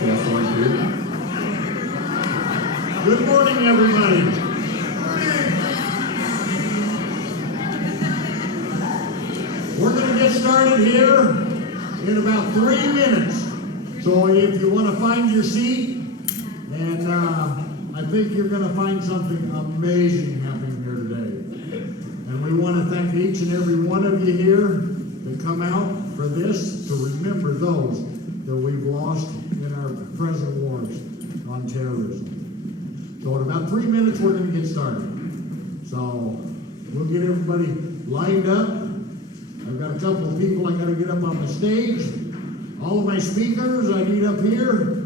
Just like you. Good morning, everybody. We're going to get started here in about 3 minutes. So if you want to find your seat, and I think you're going to find something amazing happening here today. And we want to thank each and every one of you here that come out for this to remember those that we've lost in our present wars on terrorism. So in about 3 minutes, we're going to get started. So we'll get everybody lined up. I've got a couple of people I got to get up on the stage. All of my speakers I need up here.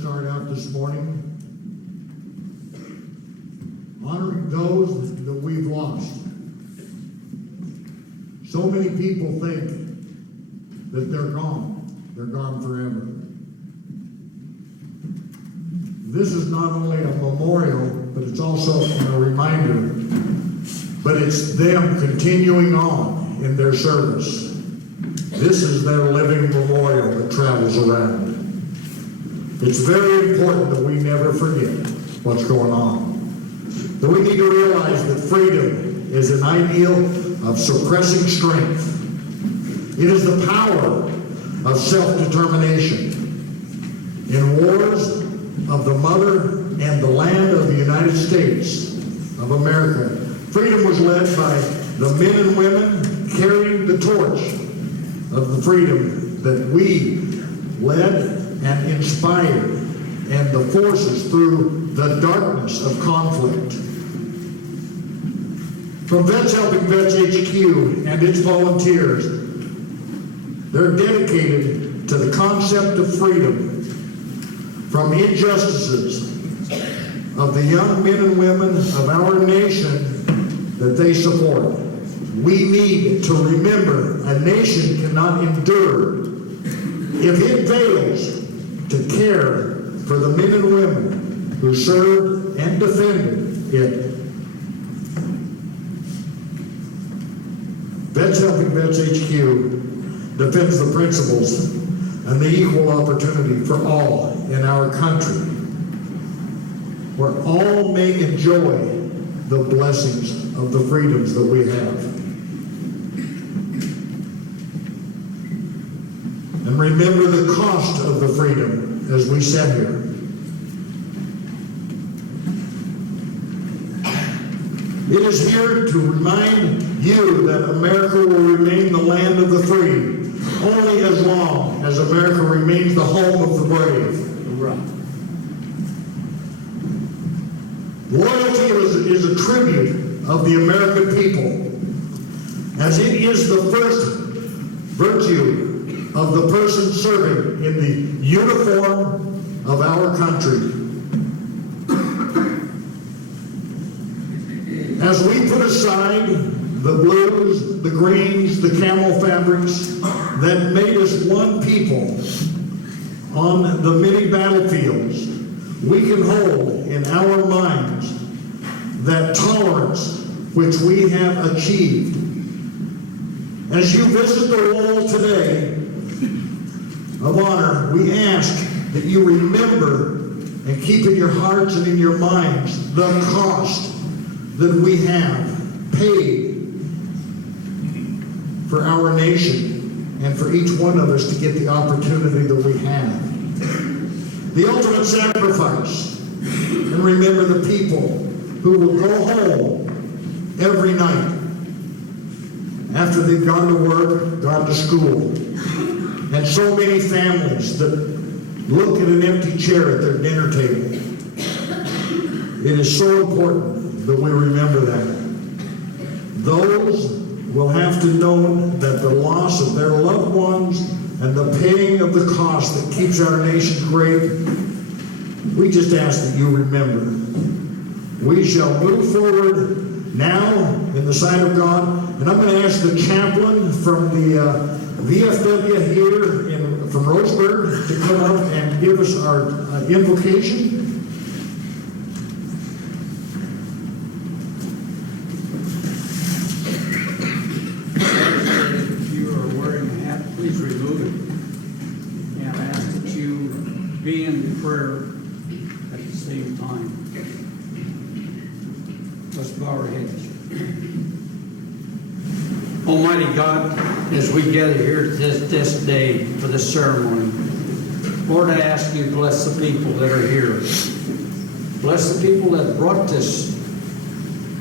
Start out this morning honoring those that we've lost. So many people think that they're gone forever. This is not only a memorial, but it's also a reminder, but it's them continuing on in their service. This is their living memorial that travels around. It's very important that we never forget what's going on. That we need to realize that freedom is an ideal of suppressing strength. It is the power of self-determination. In wars of the mother and the land of the United States of America, freedom was led by the men and women carrying the torch of the freedom that we led and inspired, and the forces through the darkness of conflict. From Vets Helping Vets HQ and its volunteers, they're dedicated to the concept of freedom from injustices of the young men and women of our nation that they support. We need to remember a nation cannot endure if it fails to care for the men and women who served and defended it. Vets Helping Vets HQ defends the principles and the equal opportunity for all in our country, where all may enjoy the blessings of the freedoms that we have. And remember the cost of the freedom as we sit here. It is here to remind you that America will remain the land of the free only as long as America remains the home of the brave. Right. Loyalty is a tribute of the American people, as it is the first virtue of the person serving in the uniform of our country. As we put aside the blues, the greens, the camel fabrics that made us one people on the many battlefields, we can hold in our minds that tolerance which we have achieved. As you visit the wall today of honor, we ask that you remember and keep in your hearts and in your minds the cost that we have paid for our nation and for each one of us to get the opportunity that we have. The ultimate sacrifice. And remember the people who will go home every night after they've gone to work, gone to school. And so many families that look at an empty chair at their dinner table. It is so important that we remember that. Those will have to know that the loss of their loved ones and the paying of the cost that keeps our nation great, we just ask that you remember. We shall move forward now in the sight of God. And I'm going to ask the chaplain from the VFW here from Roseburg to come up and give us our invocation. If you are wearing a hat, please remove it. And I ask that you be in prayer at the same time. Let's bow our heads. Almighty God, as we gather here this day for this ceremony, Lord, I ask you to bless the people that are here. Bless the people that brought this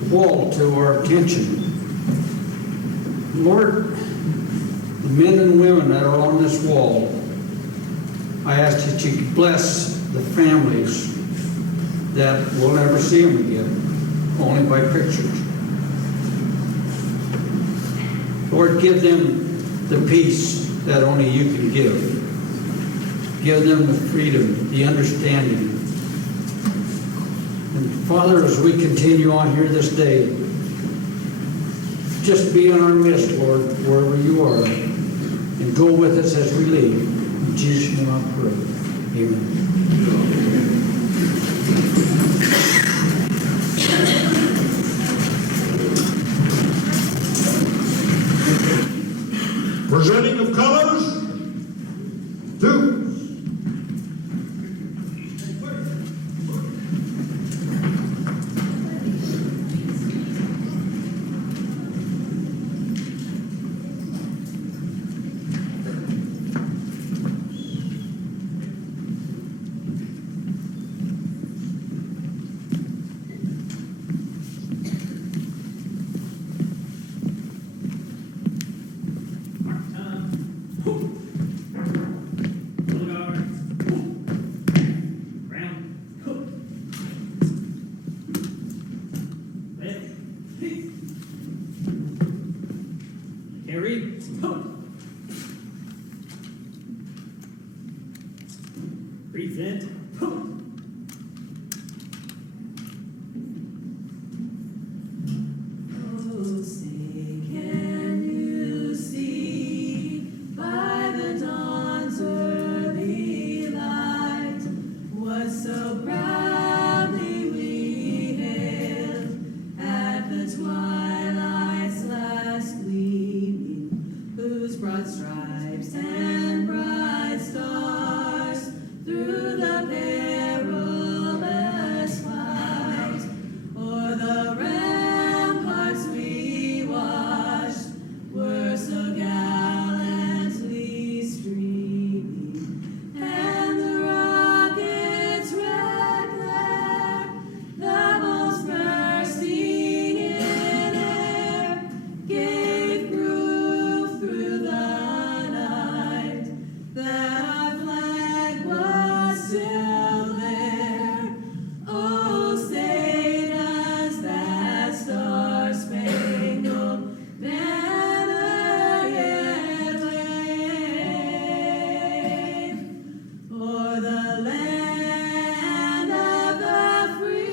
wall to our attention. Lord, the men and women that are on this wall, I ask that you bless the families that we'll never see them again, only by pictures. Lord, give them the peace that only you can give. Give them the freedom, the understanding. And Father, as we continue on here this day, just be in our midst, Lord, wherever you are, and go with us as we leave. In Jesus' name I pray. Amen. Presenting of colors, 2. Present. Oh, say, can you see by the dawn's early light what so proudly we hailed at the twilight's last gleaming, whose broad stripes and bright stars through the perilous fight o'er the ramparts we watched were so gallantly streaming, and the rockets wrecked there, the most bursting in air, gave proof through the night that our flag was still there. Oh, say does that star-spangled banner yet wave o'er the land of the free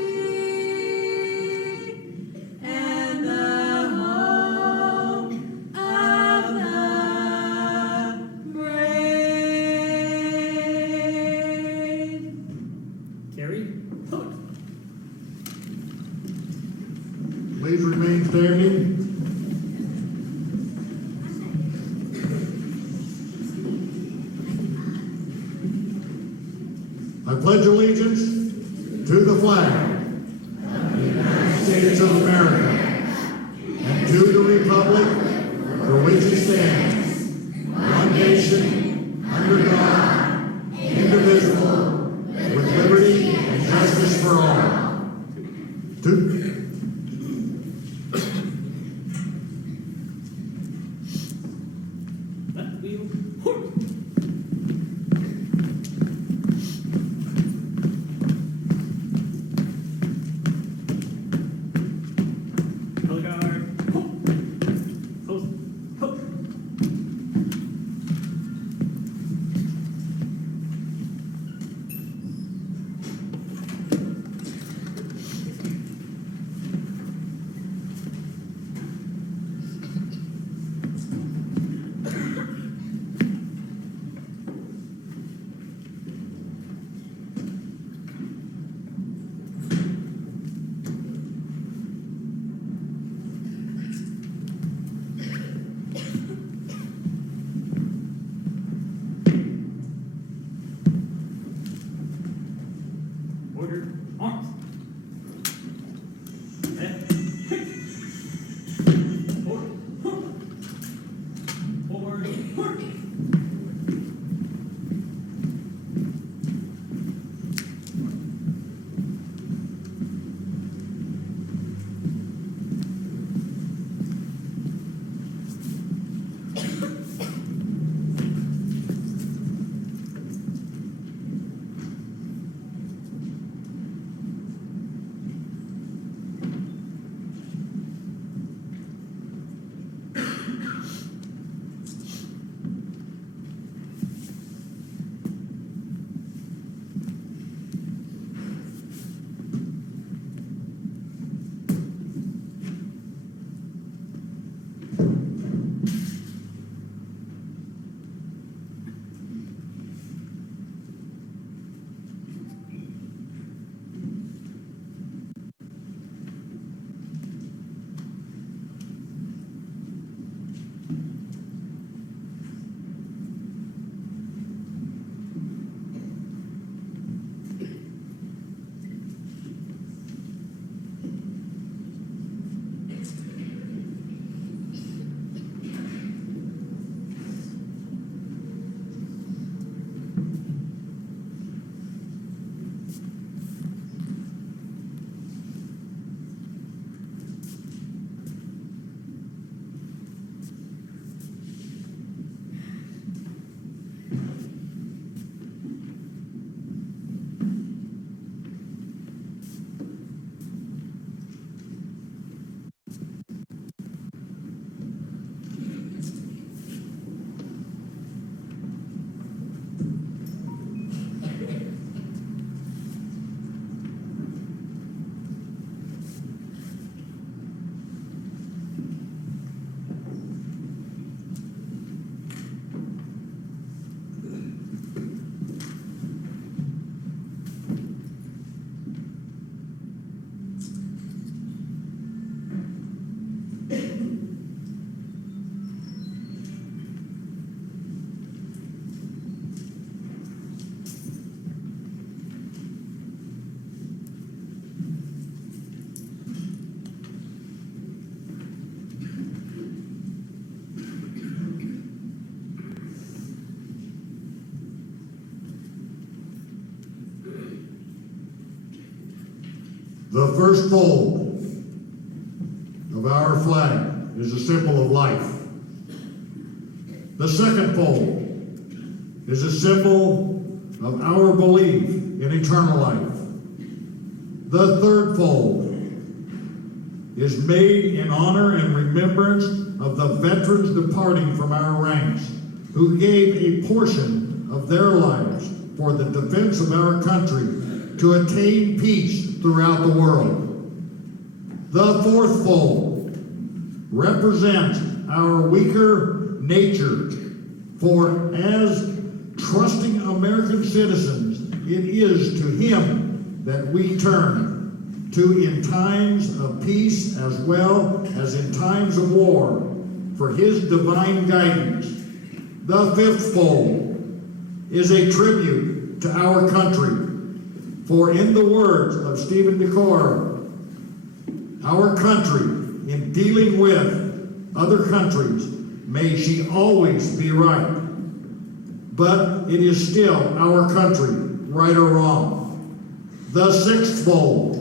and the home of the brave. Carrie. Please remain standing. I pledge allegiance to the flag of the United States of America and to the republic for which it stands, one nation, under God, indivisible, with liberty and justice for all. 2. Left wheel. Horse. Order, arms. Forward. The first fold of our flag is a symbol of life. The second fold is a symbol of our belief in eternal life. The third fold is made in honor and remembrance of the veterans departing from our ranks, who gave a portion of their lives for the defense of our country to attain peace throughout the world. The fourth fold represents our weaker nature, for as trusting American citizens, it is to Him that we turn to in times of peace as well as in times of war for His divine guidance. The fifth fold is a tribute to our country, for in the words of Stephen Decorah, our country, in dealing with other countries, may she always be right. But it is still our country, right or wrong. The sixth fold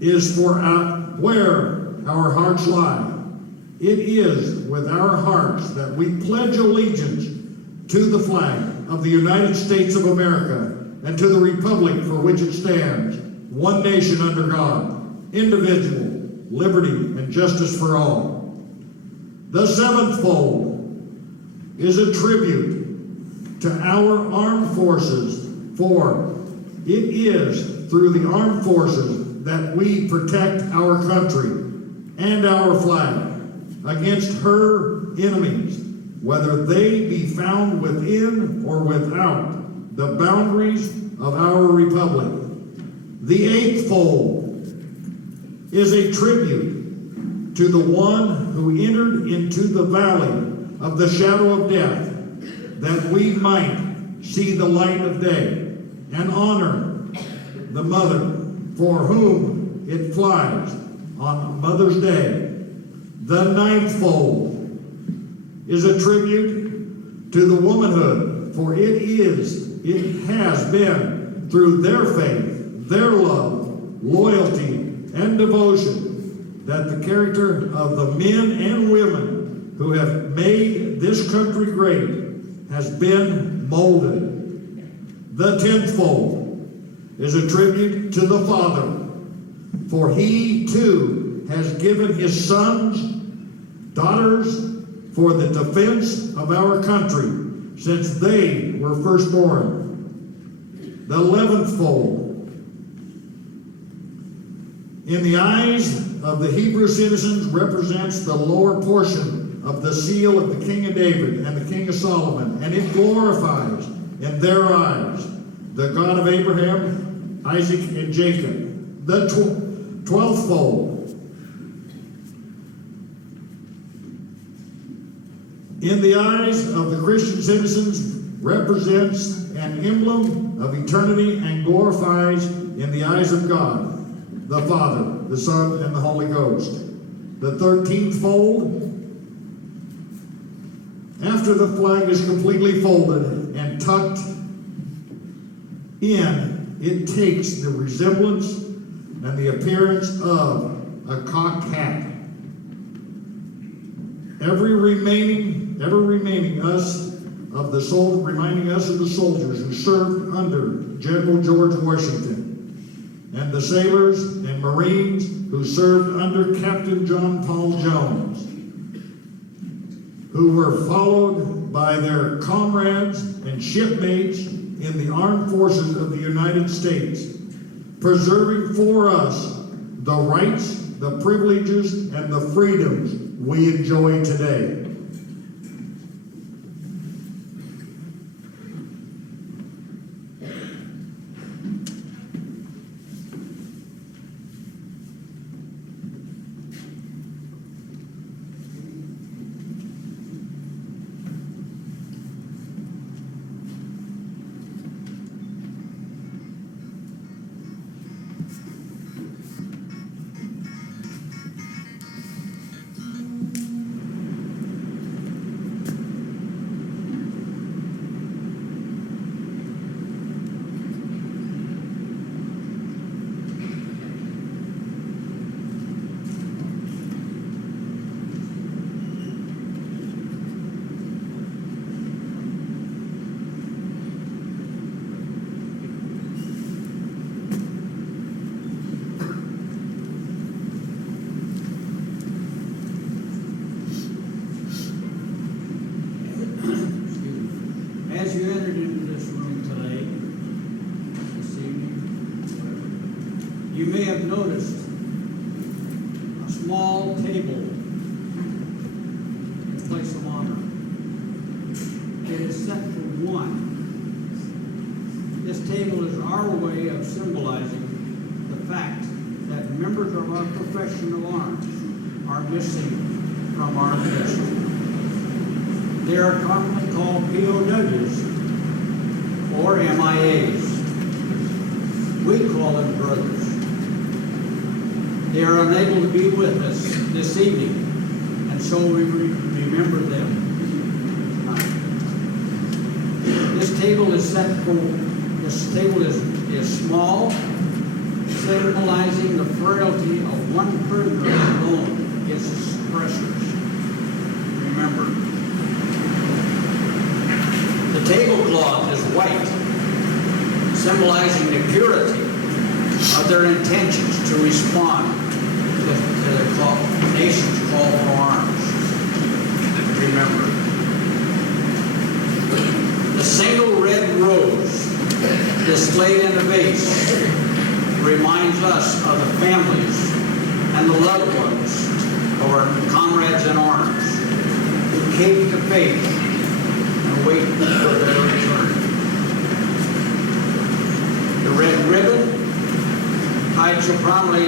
is for where our hearts lie. It is with our hearts that we pledge allegiance to the flag of the United States of America and to the republic for which it stands, one nation under God, indivisible, liberty and justice for all. The seventh fold is a tribute to our armed forces, for it is through the armed forces that we protect our country and our flag against her enemies, whether they be found within or without the boundaries of our republic. The eighth fold is a tribute to the one who entered into the valley of the shadow of death, that we might see the light of day. and honor the mother for whom it flies on Mother's Day. The ninth fold is a tribute to the womanhood, for it has been through their faith, their love, loyalty, and devotion that the character of the men and women who have made this country great has been molded. The tenth fold is a tribute to the Father, for He too has given His sons, daughters, for the defense of our country since they were first born. The 11th fold, in the eyes of the Hebrew citizens, represents the lower portion of the seal of the King of David and the King of Solomon, and it glorifies in their eyes the God of Abraham, Isaac, and Jacob. The 12th fold, in the eyes of the Christian citizens, represents an emblem of eternity and glorifies in the eyes of God, the Father, the Son, and the Holy Ghost. The 13th fold, after the flag is completely folded and tucked in, it takes the resemblance and the appearance of a cocked hat. Reminding us of the soldiers who served under General George Washington, and the sailors and Marines who served under Captain John Paul Jones, who were followed by their comrades and shipmates in the armed forces of the United States, preserving for us the rights, the privileges, and the freedoms we enjoy today. As you entered into this room today, this evening, you may have noticed a small table in place of honor. It is set for one. This table is our way of symbolizing the fact that members of our profession of arms are missing from our midst. They are commonly called POWs or MIAs. We call them brothers. They are unable to be with us this evening, and so we remember them tonight. This table is small, symbolizing the frailty of one prisoner alone against his oppressors. Remember. The tablecloth is white, symbolizing the purity of their intentions to respond to the nation's call for arms. Remember, the single red rose displayed in the vase reminds us of the families and the loved ones of our comrades in arms who came to faith wait for their return. The red ribbon tied so prominently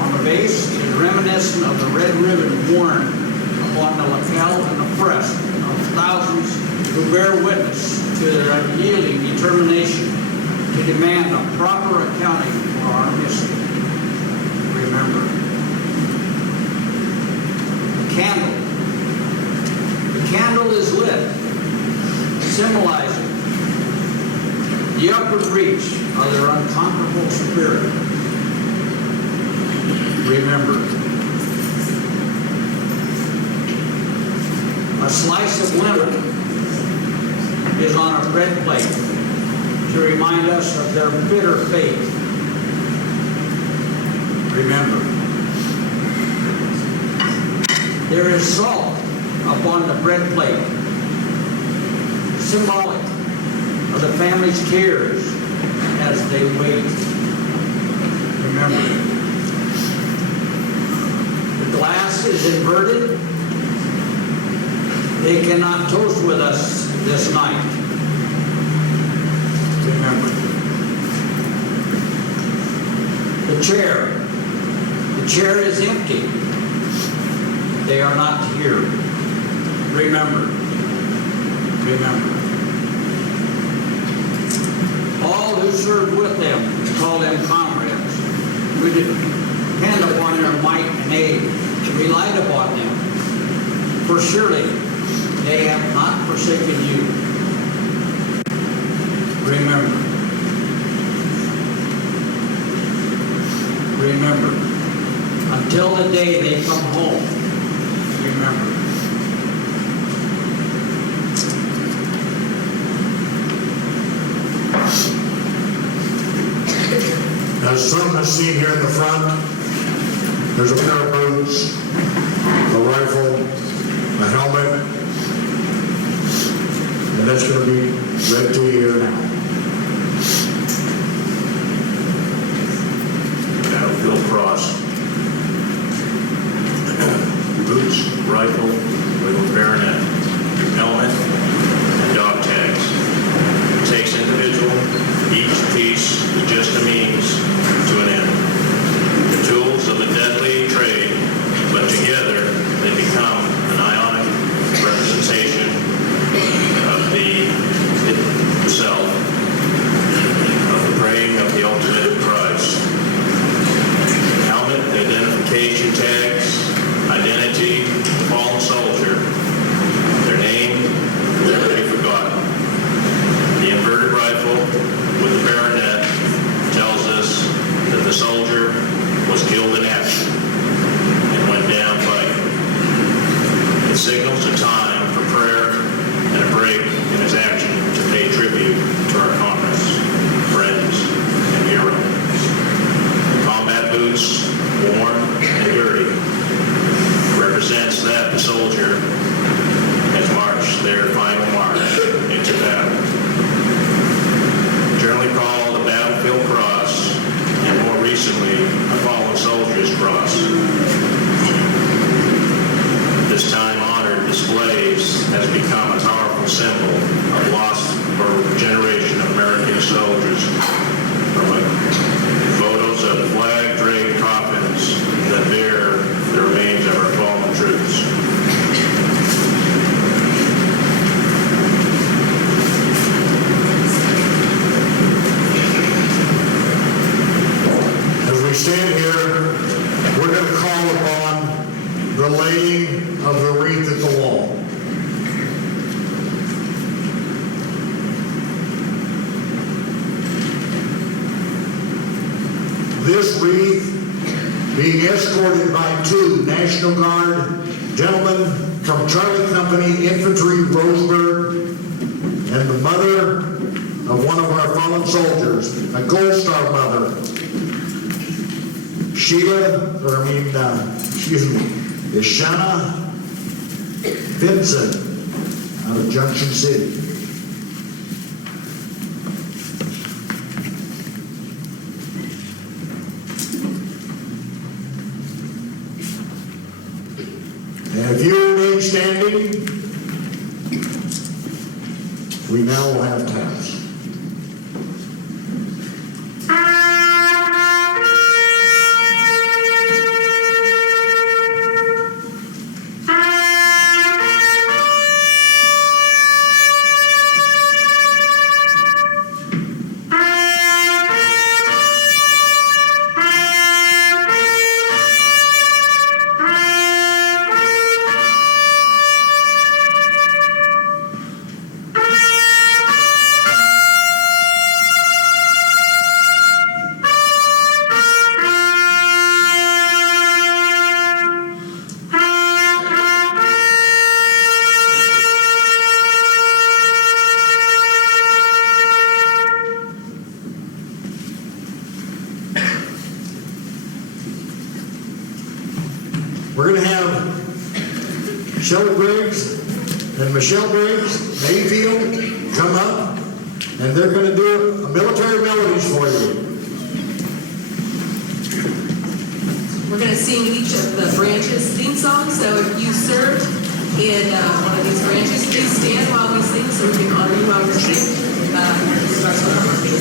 on the base is reminiscent of the red ribbon worn upon the lapel and the breast of thousands who bear witness to their unyielding determination to to demand a proper accounting for our mission. Remember, the candle. The candle is lit, symbolizing the upward reach of their unconquerable spirit. Remember, a slice of lemon is on a bread plate to remind us of their bitter fate. Remember, there is salt upon the bread plate, symbolic of the family's tears as they wait. Remember, the glass is inverted. They cannot toast with us this night. Remember, the chair is empty. They are not here. Remember, all who served with them, call them comrades. We depend upon their might and aid, relied upon them. For surely they have not forsaken you. Remember, until the day they come home, remember. As some have seen here in the front, there's a pair of boots, a rifle, a helmet, and that's going to be read to you here now. Battlefield cross. Boots, rifle, with a bayonet, helmet, and dog tags. It takes individual, each piece is just a means to an end. The tools of the deadly trade, but together they become an ionic representation of the self, of the praying of the ultimate Christ. Helmet, identification tags, identity, fallen soldier, their name, never be forgotten. The inverted rifle with the bayonet tells us that the soldier was killed in action and went down fighting. It signals a time for prayer and a break in his action to pay tribute to our comrades, friends, and heroes. Combat boots, worn and dirty, represents that the soldier has marched their final march into battle. Generally called the battlefield cross, and more recently, a fallen soldier's cross. This time honored displays has become a powerful symbol of loss for a generation of American soldiers. From photos of flag-draped coffins that bear the remains of our fallen troops. As we stand here, we're going to call upon the laying of the wreath at the wall. This wreath being escorted by two National Guard gentlemen from Charlie Company Infantry, Roseburg, and the mother of one of our fallen soldiers, a Gold Star mother, Ishana Vincent, out of Junction City. And if you remain standing, we now will have taps. Shelley Briggs and Michelle Briggs, Mayfield, come up, and they're going to do a military melodies for you. We're going to sing each of the branches theme songs. So if you served in one of these branches, please stand while we sing so we can honor you while we're singing. Starts with our theme.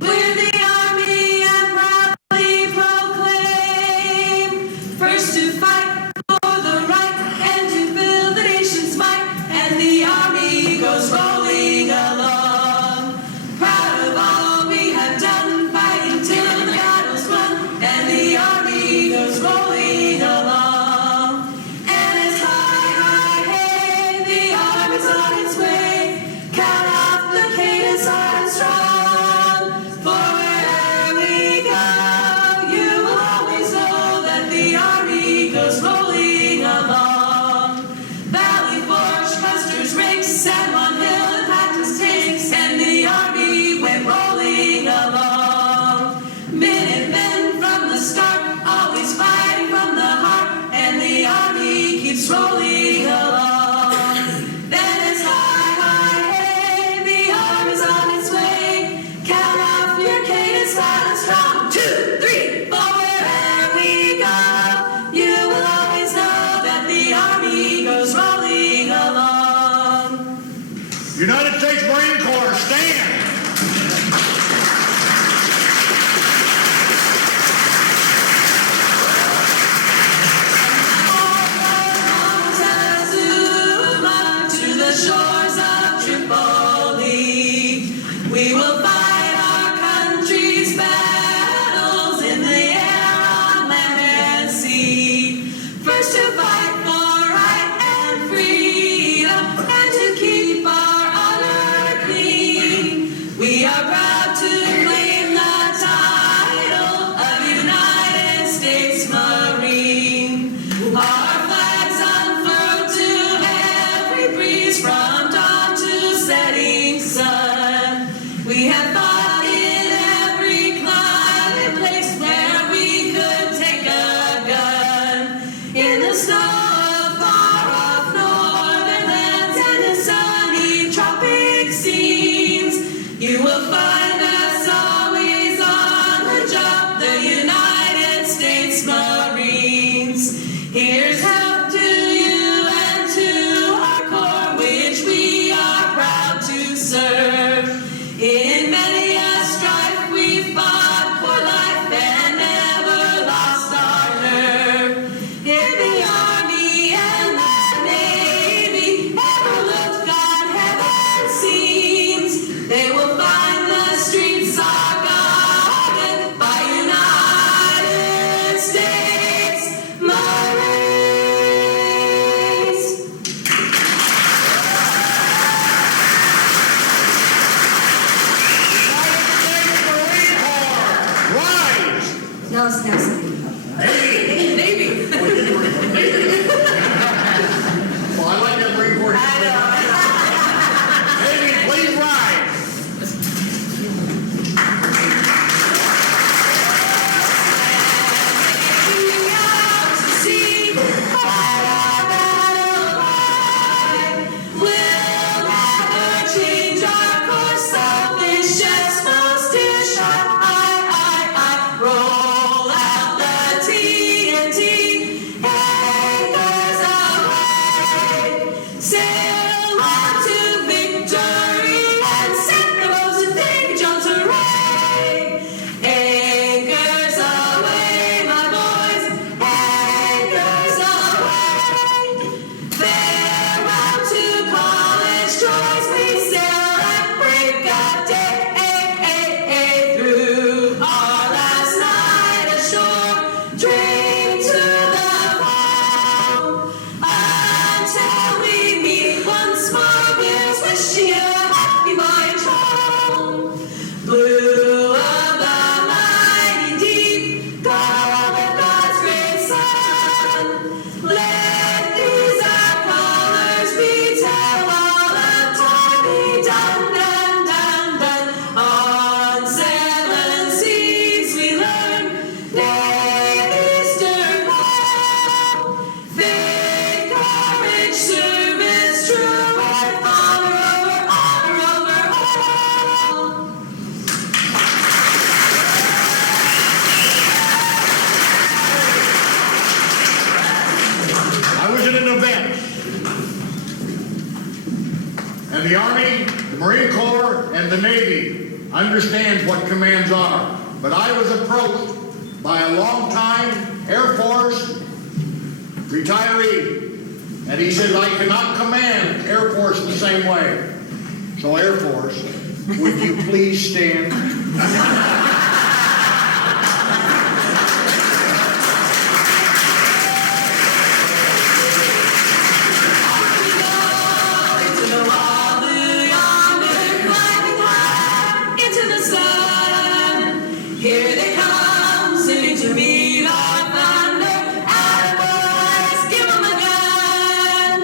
We're the army and proudly proclaim, first to fight for the right and to build the nation's might, and the army goes rolling along, proud of all we have done, fighting till the battle's won, and the army goes rolling along, and it's high, high, hey, the army's on its way, count off the cadence hard and strong. For wherever we go, you will always know that the army goes rolling along. Valley Forge, Custer's Rinks, San Juan Hill, and practice takes, and the army went rolling along. Minutemen from the start, always fighting from the heart, and the army keeps rolling along. Then it's high, high, hey, the army's on its way. Count off your cadence loud and strong. 2, 3, 4, wherever we go, you will always know that the army goes rolling along. United States Marine Corps, stand! Montezuma to the shores of Tripoli, we will fight our country's battles in the air, on land and sea. First to fight for right and freedom, and to keep our honor clean. We are proud to claim the title of United States Marine. Our flags unfurled to every breeze, from dawn to setting sun. We have fought in every climate place where we could take a gun. In the snow of far-off northern lands and in sunny tropic scenes, you will find us always on the job, the United States Marines. Here's health to you and to our corps, which we are proud to serve. In many And the Army, the Marine Corps, and the Navy understands what commands are. But I was approached by a long-time Air Force retiree, and he said, I cannot command Air Force the same way. So Air Force, would you please stand? Here they come, singing to meet our thunder. At a voice, give 'em a gun.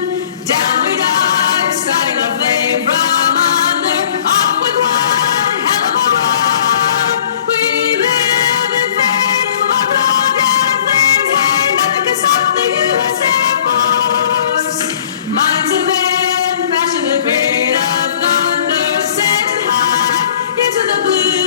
Down we dive, starting a flame from under. Off with one hell of a roar. We live in faith, our blood and flames. Hey, nothing can stop the U.S. Air Force. Minds of men, fashion a grade of thunder, sent high into the blue.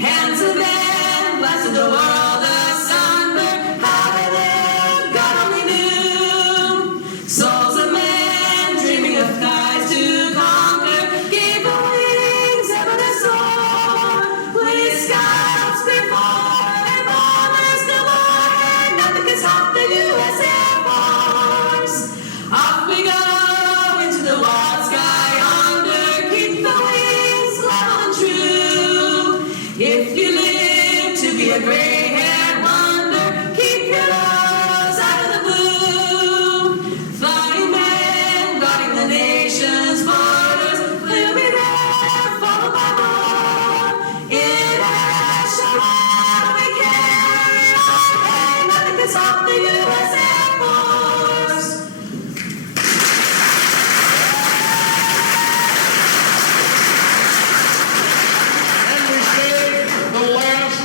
Hands of men, blasted the world asunder. How they live, God only knew. Souls of men, dreaming of skies to conquer, gave the wings ever to soar. With scouts before and bombers galore, and nothing can stop the U.S. Air Force. Off we go into the wild sky yonder. Keep the wings level and true. If you live to be a gray-haired wonder, keep your nose out of the blue. Flying men guarding the nation's borders, they'll be there followed by more. In Echelon we carry on, and nothing can stop the U.S. Air Force. And we save the last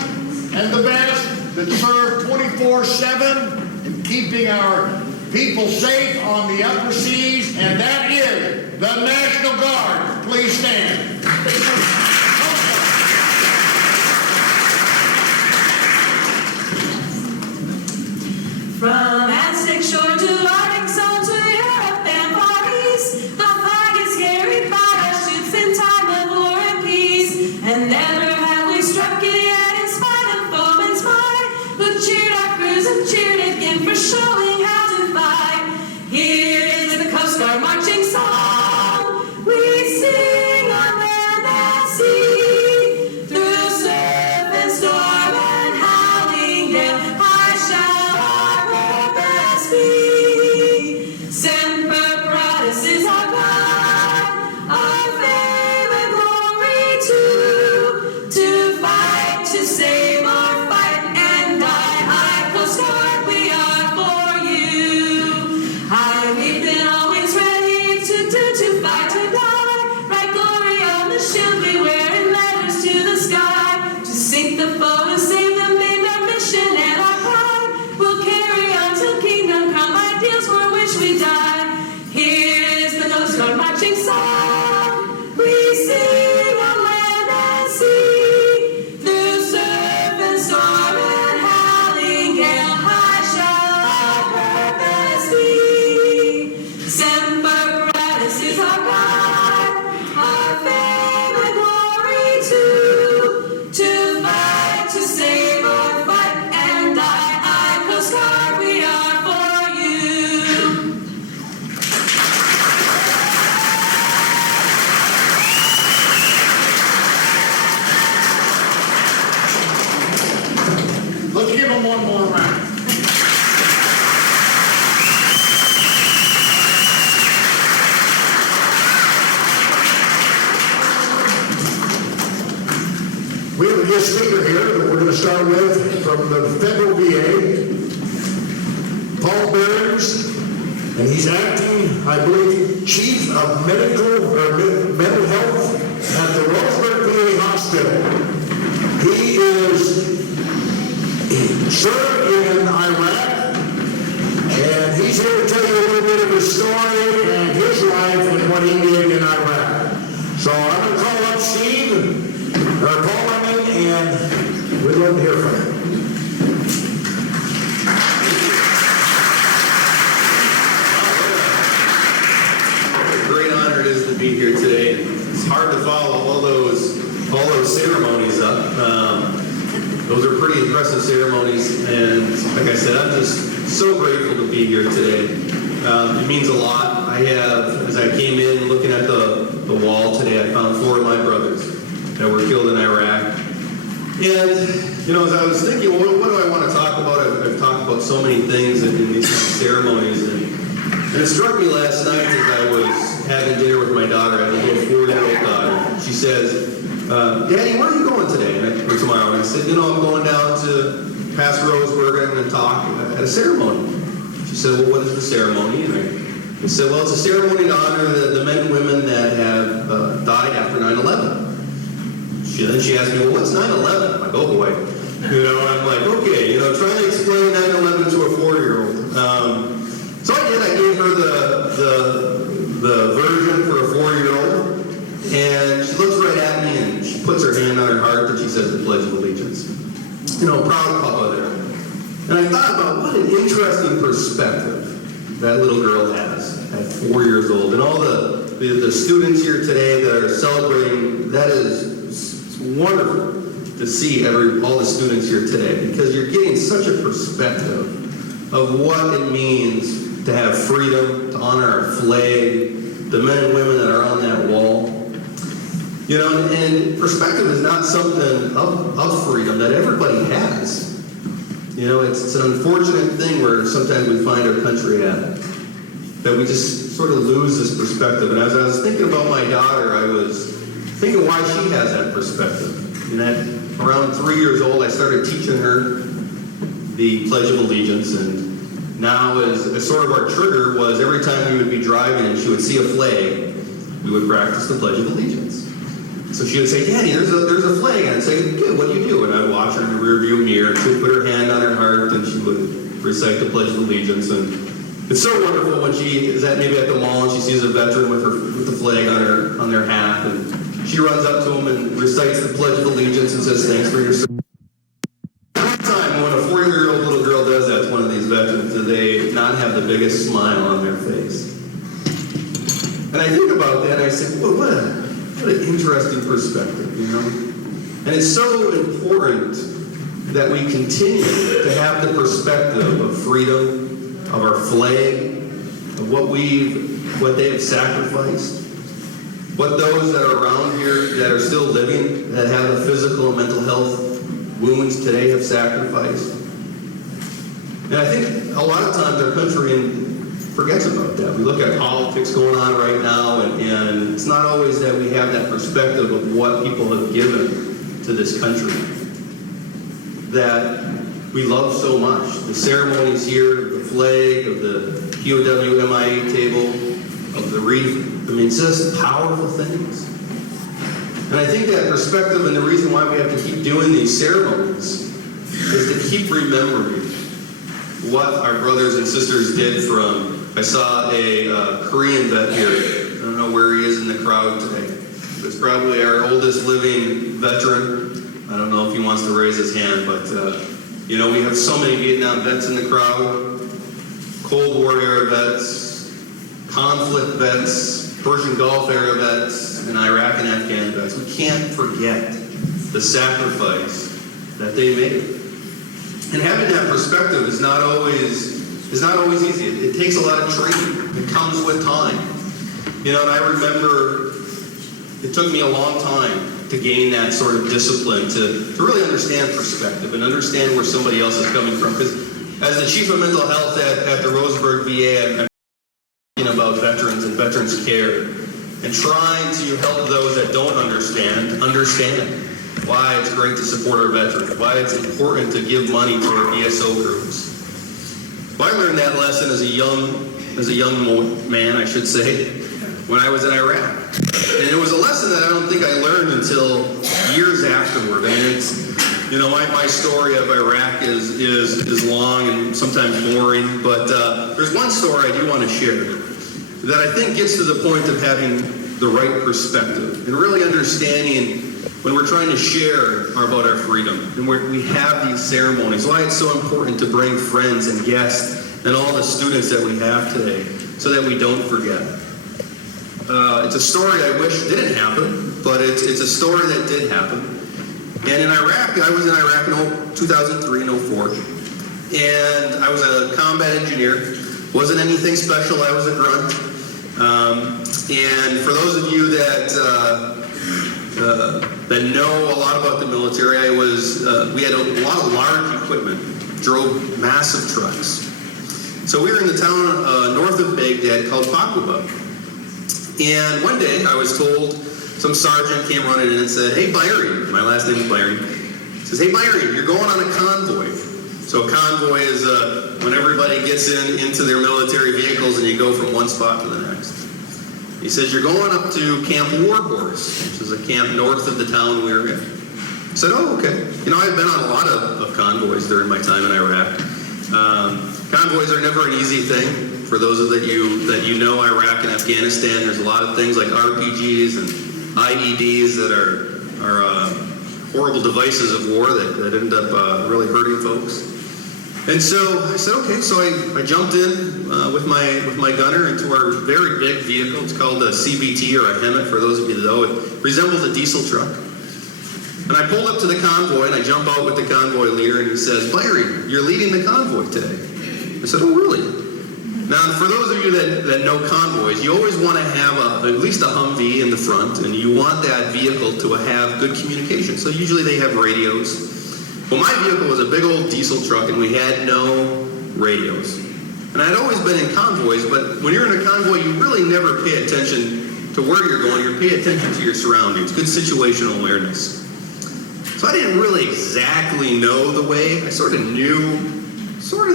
and the best that serve 24/7 in keeping our people safe on the upper seas, and that is the National Guard. Please stand. From Aztec shore to Arctic zone to Europe and Far East, the flag is carried by our ships in time of war and peace. And never have we struck it yet in spite of foeman's might, who cheered our crews and cheered again for showing how to fight. Here is the Coast Guard marching song. We sing on land and sea, through surf and storm and howling gale. High shall our purpose be. Semper Paratus is our God, our fame and glory too. To fight, to save or fight and die. High Coast Guard, we are for you. High, we've been always ready to fight, to die. Bright glory on the shield we wear in letters to the sky. To sink the foe, to save the maimed, our mission and our pride. We'll carry on till kingdom come, ideals for which we die. Here is the Coast Guard marching song. We sing on land and sea, through surf and storm and howling gale. High shall our purpose be. Semper Paratus is our God, our fame and glory too. To fight, to save or fight and die. I Coast Guard, we are for you. Let's give them one more round. We have a guest speaker here that we're going to start with from the federal VA, Paul Behrens, and he's acting, I believe, Chief of Mental Health at the Roseburg VA Hospital. He served in Iraq, and he's here to tell you a little bit of his story and his life and what he did in Iraq. So I'm going to call up Steve, or Paul, and we'd love to hear from him. Great honor it is to to be here today. It's hard to follow all those ceremonies up. Those are pretty impressive ceremonies, and like I said, I'm just so grateful to be here today. It means a lot. I have, as I came in looking at the wall today, I found 4 of my brothers that were killed in Iraq. And, you know, as I was thinking, well, what do I want to talk about? I've talked about so many things in these kind of ceremonies, and it struck me last night as I was having dinner with my daughter. I have a little 4-year-old daughter. She says, Daddy, where are you going today? Or tomorrow? And I said, you know, I'm going down to Pastor Roseburg and talk at a ceremony. She said, well, what is the ceremony? And I said, well, it's a ceremony to honor the men and women that have died after 9/11. Then she asked me, well, what's 9/11? I'm like, oh boy. You know, I'm like, okay, you know, trying to explain 9/11 to a 4-year-old. So I did. I gave her the version for a 4-year-old. And she looks right at me and she puts her hand on her heart and she says the Pledge of Allegiance. You know, proud papa there. And I thought about what an interesting perspective that little girl has at 4 years old. And all the students here today that are celebrating, that is wonderful to see all the students here today, because you're getting such a perspective of what it means to have freedom, to honor our flag, the men and women that are on that wall. You know, and perspective is not something of freedom that everybody has. You know, it's an unfortunate thing where sometimes we find our country at, that we just sort of lose this perspective. And as I was thinking about my daughter, I was thinking why she has that perspective. And at around 3 years old, I started teaching her the Pledge of Allegiance. And now, as sort of our trigger was every time we would be driving and she would see a flag, we would practice the Pledge of Allegiance. So she would say, Daddy, there's a flag. And I'd say, good, what do you do? And I'd watch her in the rearview mirror. She would put her hand on her heart and she would recite the Pledge of Allegiance. And it's so wonderful when she is maybe at the mall and she sees a veteran with the flag on their hat, and she runs up to him and recites the Pledge of Allegiance and says, thanks for your service. Every time when a 4-year-old little girl does that to one of these veterans, do they not have the biggest smile on their face? And I think about that and I say, well, what an interesting perspective, you know? And it's so important that we continue to have the perspective of freedom, of our flag, of what they have sacrificed, what those that are around here that are still living, that have the physical and mental health wounds today have sacrificed. And I think a lot of times our country forgets about that. We look at politics going on right now, and it's not always that we have that perspective of what people have given to this country that we love so much. The ceremonies here, the flag, of the POW MIA table, of the wreath. I mean, it's just powerful things. And I think that perspective, and the reason why we have to keep doing these ceremonies, is to keep remembering what our brothers and sisters did from. I saw a Korean vet here. I don't know where he is in the crowd today. It's probably our oldest living veteran. I don't know if he wants to raise his hand, but you know, we have so many Vietnam vets in the crowd, Cold War era vets, conflict vets, Persian Gulf era vets, and Iraq and Afghan vets. We can't forget the sacrifice that they made. And having that perspective is not always easy. It takes a lot of training. It comes with time. You know, and I remember it took me a long time to gain that sort of discipline, to really understand perspective and understand where somebody else is coming from. Because as the chief of mental health at the Roseburg VA, I'm thinking about veterans and veterans care and trying to help those that don't understand why it's great to support our veterans, why it's important to give money to our ESO groups. Well, I learned that lesson as a young man, I should say, when I was in Iraq. And it was a lesson that I don't think I learned until years afterward. And it's, you know, my story of Iraq is long and sometimes boring, but there's one story I do want to share that I think gets to the point of having the right perspective and really understanding when we're trying to share about our freedom and we have these ceremonies, why it's so important to bring friends and guests and all the students that we have today so that we don't forget. It's a story I wish didn't happen, but it's a story that did happen. And in Iraq, I was in Iraq in 2003 and 04, and I was a combat engineer. Wasn't anything special. I was a grunt. And for those of you that know a lot about the military, we had a lot of large equipment, drove massive trucks. So we were in the town north of Baghdad called Bakuba. And one day I was told, some sergeant came running in and said, "Hey Byron," my last name is Byron, says, "Hey Byron, you're going on a convoy." So a convoy is when everybody gets into their military vehicles and you go from one spot to the next. He says, "You're going up to Camp Warhorse," which is a camp north of the town we were in. I said, "Oh, okay." You know, I've been on a lot of convoys during my time in Iraq. Convoys are never an easy thing. For those of you that know Iraq and Afghanistan, there's a lot of things like RPGs and IEDs that are horrible devices of war that end up really hurting folks. And so I said, okay. So I jumped in with my gunner into our very big vehicle. It's called a CBT or a HEMTT for those of you that know. It resembles a diesel truck. And I pulled up to the convoy and I jump out with the convoy leader and he says, "Byron, you're leading the convoy today." I said, "Oh, really?" Now, for those of you that know convoys, you always want to have at least a Humvee in the front, and you want that vehicle to have good communication. So usually they have radios. Well, my vehicle was a big old diesel truck, and we had no radios. And I'd always been in convoys, but when you're in a convoy, you really never pay attention to where you're going. You pay attention to your surroundings, good situational awareness. So I didn't really exactly know the way. I sort of knew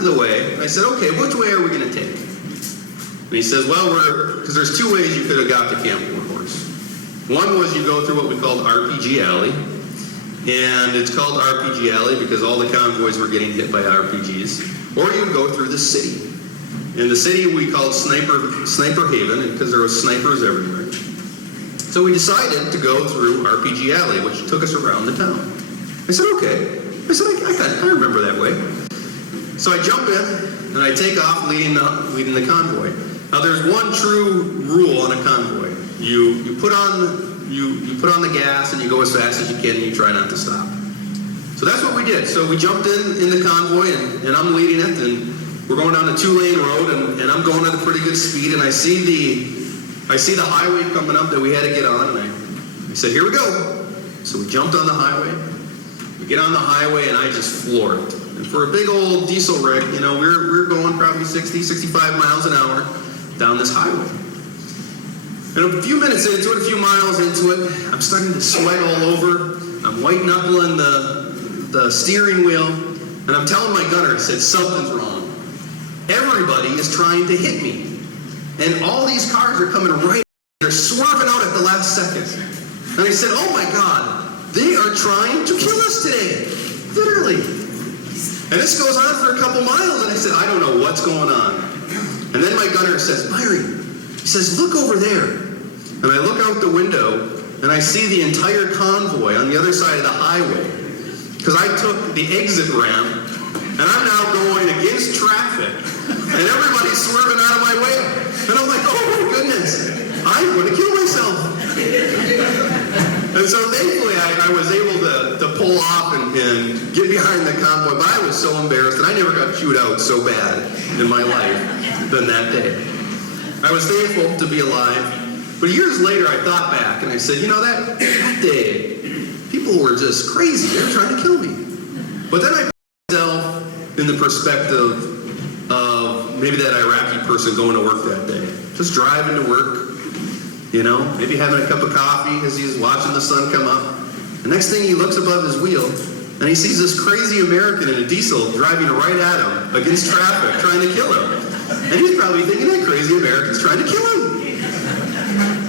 the way. I said, "Okay, which way are we going to take?" And he says, "Well, because there's two ways you could have got to Camp Warhorse. One was you go through what we called RPG Alley, and it's called RPG Alley because all the convoys were getting hit by RPGs, or you go through the city. In the city we called Sniper Haven because there were snipers everywhere. So we decided to go through RPG Alley, which took us around the town. I said, okay. I said, I remember that way. So I jump in and I take off leading the convoy. Now there's one true rule on a convoy. You put on the gas and you go as fast as you can and you try not to stop. So that's what we did. So we jumped in the convoy and I'm leading it and we're going down a 2-lane road and I'm going at a pretty good speed and I see the highway coming up that we had to get on and I said, "Here we go." So we jumped on the highway. We get on the highway and I just floor it. And for a big old diesel rig, you know, we're going probably 60, 65 miles an hour down this highway. And a few minutes into it, a few miles into it, I'm starting to sweat all over. I'm white knuckling the steering wheel. And I'm telling my gunner, I said, "Something's wrong. Everybody is trying to hit me. And all these cars are coming right. They're swerving out at the last second." And I said, "Oh my God, they are trying to kill us today." Literally. And this goes on for a couple miles. And I said, "I don't know what's going on." And then my gunner says, "Byron," he says, "look over there." And I look out the window and I see the entire convoy on the other side of the highway. Because I took the exit ramp and I'm now going against traffic. And everybody's swerving out of my way. And I'm like, "Oh my goodness, I'm going to kill myself." And so thankfully I was able to pull off and get behind the convoy. But I was so embarrassed and I never got chewed out so bad in my life than that day. I was thankful to be alive. But years later I thought back and I said, you know, that day, people were just crazy. They were trying to kill me. But then I put myself in the perspective of maybe that Iraqi person going to work that day. Just driving to work, you know, maybe having a cup of coffee as he's watching the sun come up. The next thing he looks above his wheel and he sees this crazy American in a diesel driving right at him against traffic, trying to kill him. And he's probably thinking that crazy American's trying to kill him.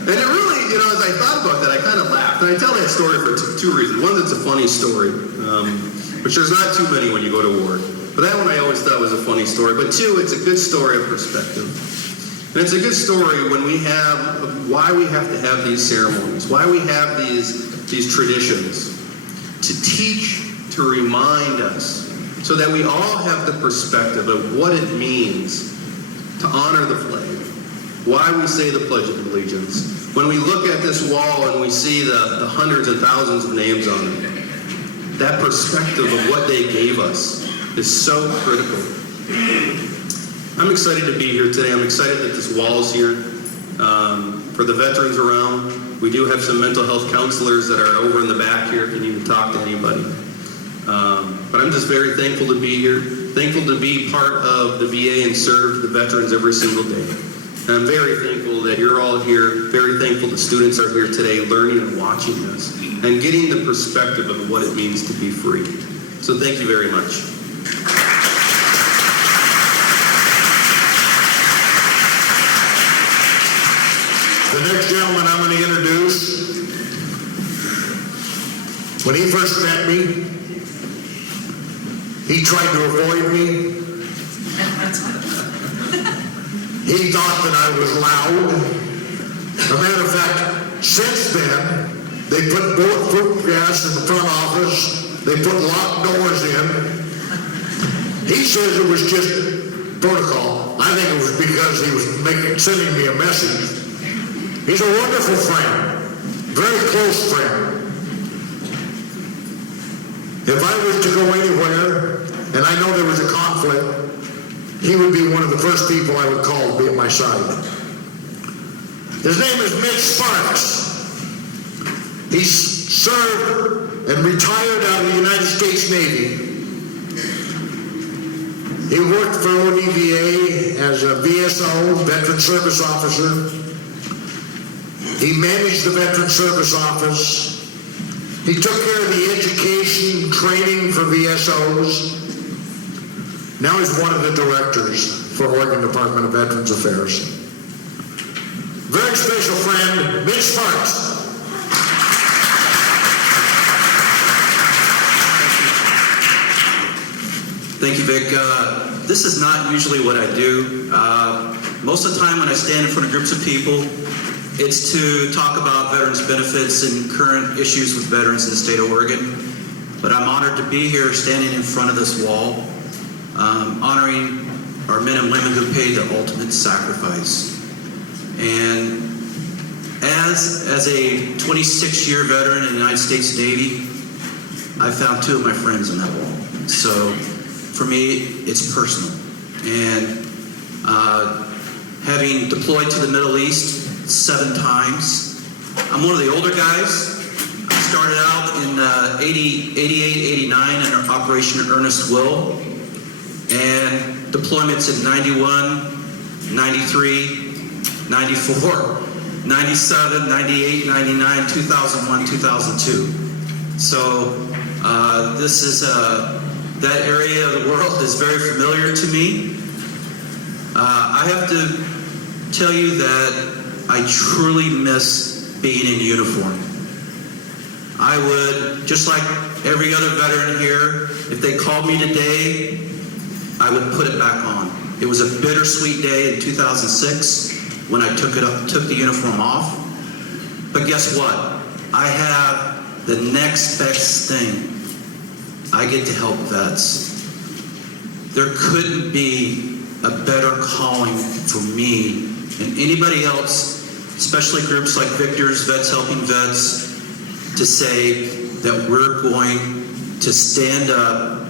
And it really, you know, as I thought about that, I kind of laughed. And I tell that story for two reasons. One, it's a funny story, which there's not too many when you go to war. But that one I always thought was a funny story. But two, it's a good story of perspective. And it's a good story when we have, why we have to have these ceremonies, why we have these traditions, to teach, to remind us, so that we all have the perspective of what it means to honor the flag, why we say the Pledge of Allegiance. When we look at this wall and we see the hundreds and thousands of names on it, that perspective of what they gave us is so critical. I'm excited to be here today. I'm excited that this wall is here. For the veterans around, we do have some mental health counselors that are over in the back here if you need to talk to anybody. But I'm just very thankful to be here, thankful to be part of the VA and serve the veterans every single day. And I'm very thankful that you're all here, very thankful the students are here today learning and watching this and getting the perspective of what it means to be free. So thank you very much. The next gentleman I'm going to introduce, when he first met me, he tried to avoid me. He thought that I was loud. As a matter of fact, since then, they put bulletproof glass in the front office. They put locked doors in. He says it was just protocol. I think it was because he was sending me a message. He's a wonderful friend, very close friend. If I was to go anywhere, and I know there was a conflict, he would be one of the first people I would call to be at my side. His name is Mitch Sparks. He served and retired out of the United States Navy. He worked for ODVA as a VSO, Veteran Service Officer. He managed the Veteran Service Office. He took care of the education, training for VSOs. Now he's one of the directors for Oregon Department of Veterans Affairs. Very special friend, Mitch Sparks. Thank you, Vic. This is not usually what I do. Most of the time when I stand in front of groups of people, it's to talk about veterans benefits and current issues with veterans in the state of Oregon. But I'm honored to be here standing in front of this wall, honoring our men and women who paid the ultimate sacrifice. And as a 26-year veteran in the United States Navy, I found two of my friends on that wall. So for me, it's personal. And having deployed to the Middle East 7 times, I'm one of the older guys. I started out in 88, 89 in Operation Earnest Will, and deployments in 91, 93, 94, 97, 98, 99, 2001, 2002. So this is that area of the world is very familiar to me. I have to tell you that I truly miss being in uniform. I would, just like every other veteran here, if they called me today, I would put it back on. It was a bittersweet day in 2006 when I took the uniform off. But guess what? I have the next best thing. I get to help vets. There couldn't be a better calling for me and anybody else, especially groups like Victor's Vets Helping Vets, to say that we're going to stand up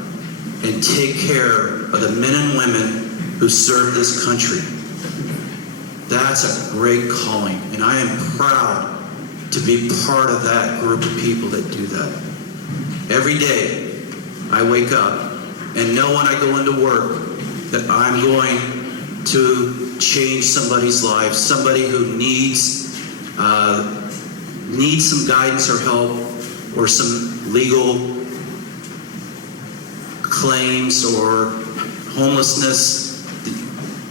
and take care of the men and women who serve this country. That's a great calling, and I am proud to be part of that group of people that do that. Every day, I wake up and know when I go into work that I'm going to change somebody's life, somebody who needs some guidance or help or some legal claims or homelessness.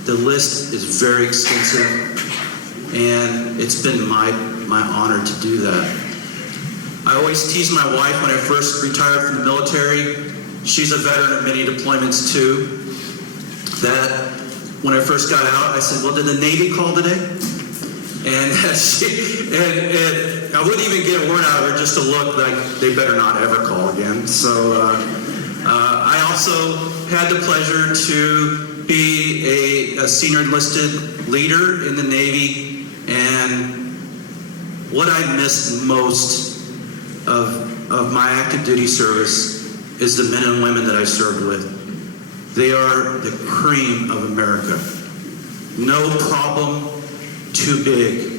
The list is very extensive, and it's been my honor to do that. I always tease my wife when I first retired from the military. She's a veteran of many deployments too. That when I first got out, I said, "Well, did the Navy call today?" And I wouldn't even get a word out of her just to look like they better not ever call again. So I also had the pleasure to be a senior enlisted leader in the Navy, and what I miss most of my active duty service is the men and women that I served with. They are the cream of America. No problem too big,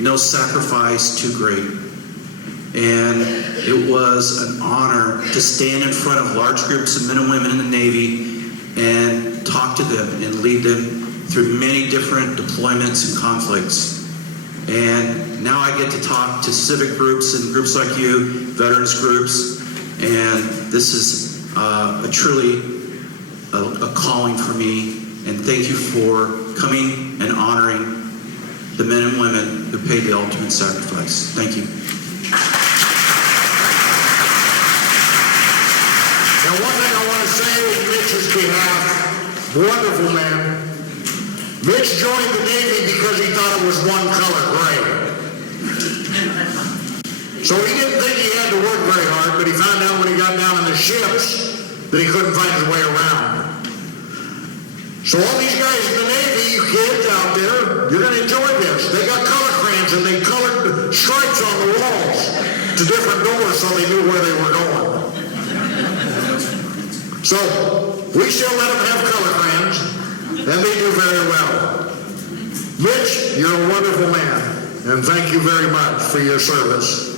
no sacrifice too great. And it was an honor to stand in front of large groups of men and women in the Navy and talk to them and lead them through many different deployments and conflicts. And now I get to talk to civic groups and groups like you, veterans groups, and this is truly a calling for me. And thank you for coming and honoring the men and women who paid the ultimate sacrifice. Thank you. Now, one thing I want to say on Mitch's behalf, wonderful man. Mitch joined the Navy because he thought it was one color, gray. So he didn't think he had to work very hard, but he found out when he got down in the ships that he couldn't find his way around. So all these guys in the Navy, you kids out there, you're going to enjoy this. They got color crayons and they colored stripes on the walls to different doors so they knew where they were going. So we still let them have color crayons, and they do very well. Mitch, you're a wonderful man, and thank you very much for your service.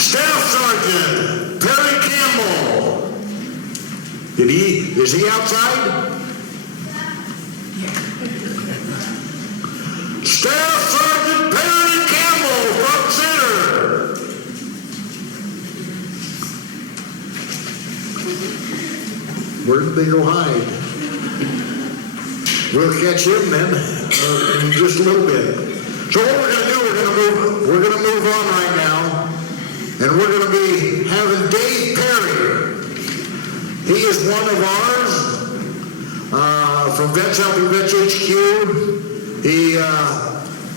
Staff Sergeant Perry Campbell. Is he outside? Staff Sergeant Perry Campbell, front center. Where did they go hide? We'll catch him then in just a little bit. So what we're going to do, we're going to move on right now, and we're going to be having Dave Perry. He is one of ours from Vets Helping Vets HQ. He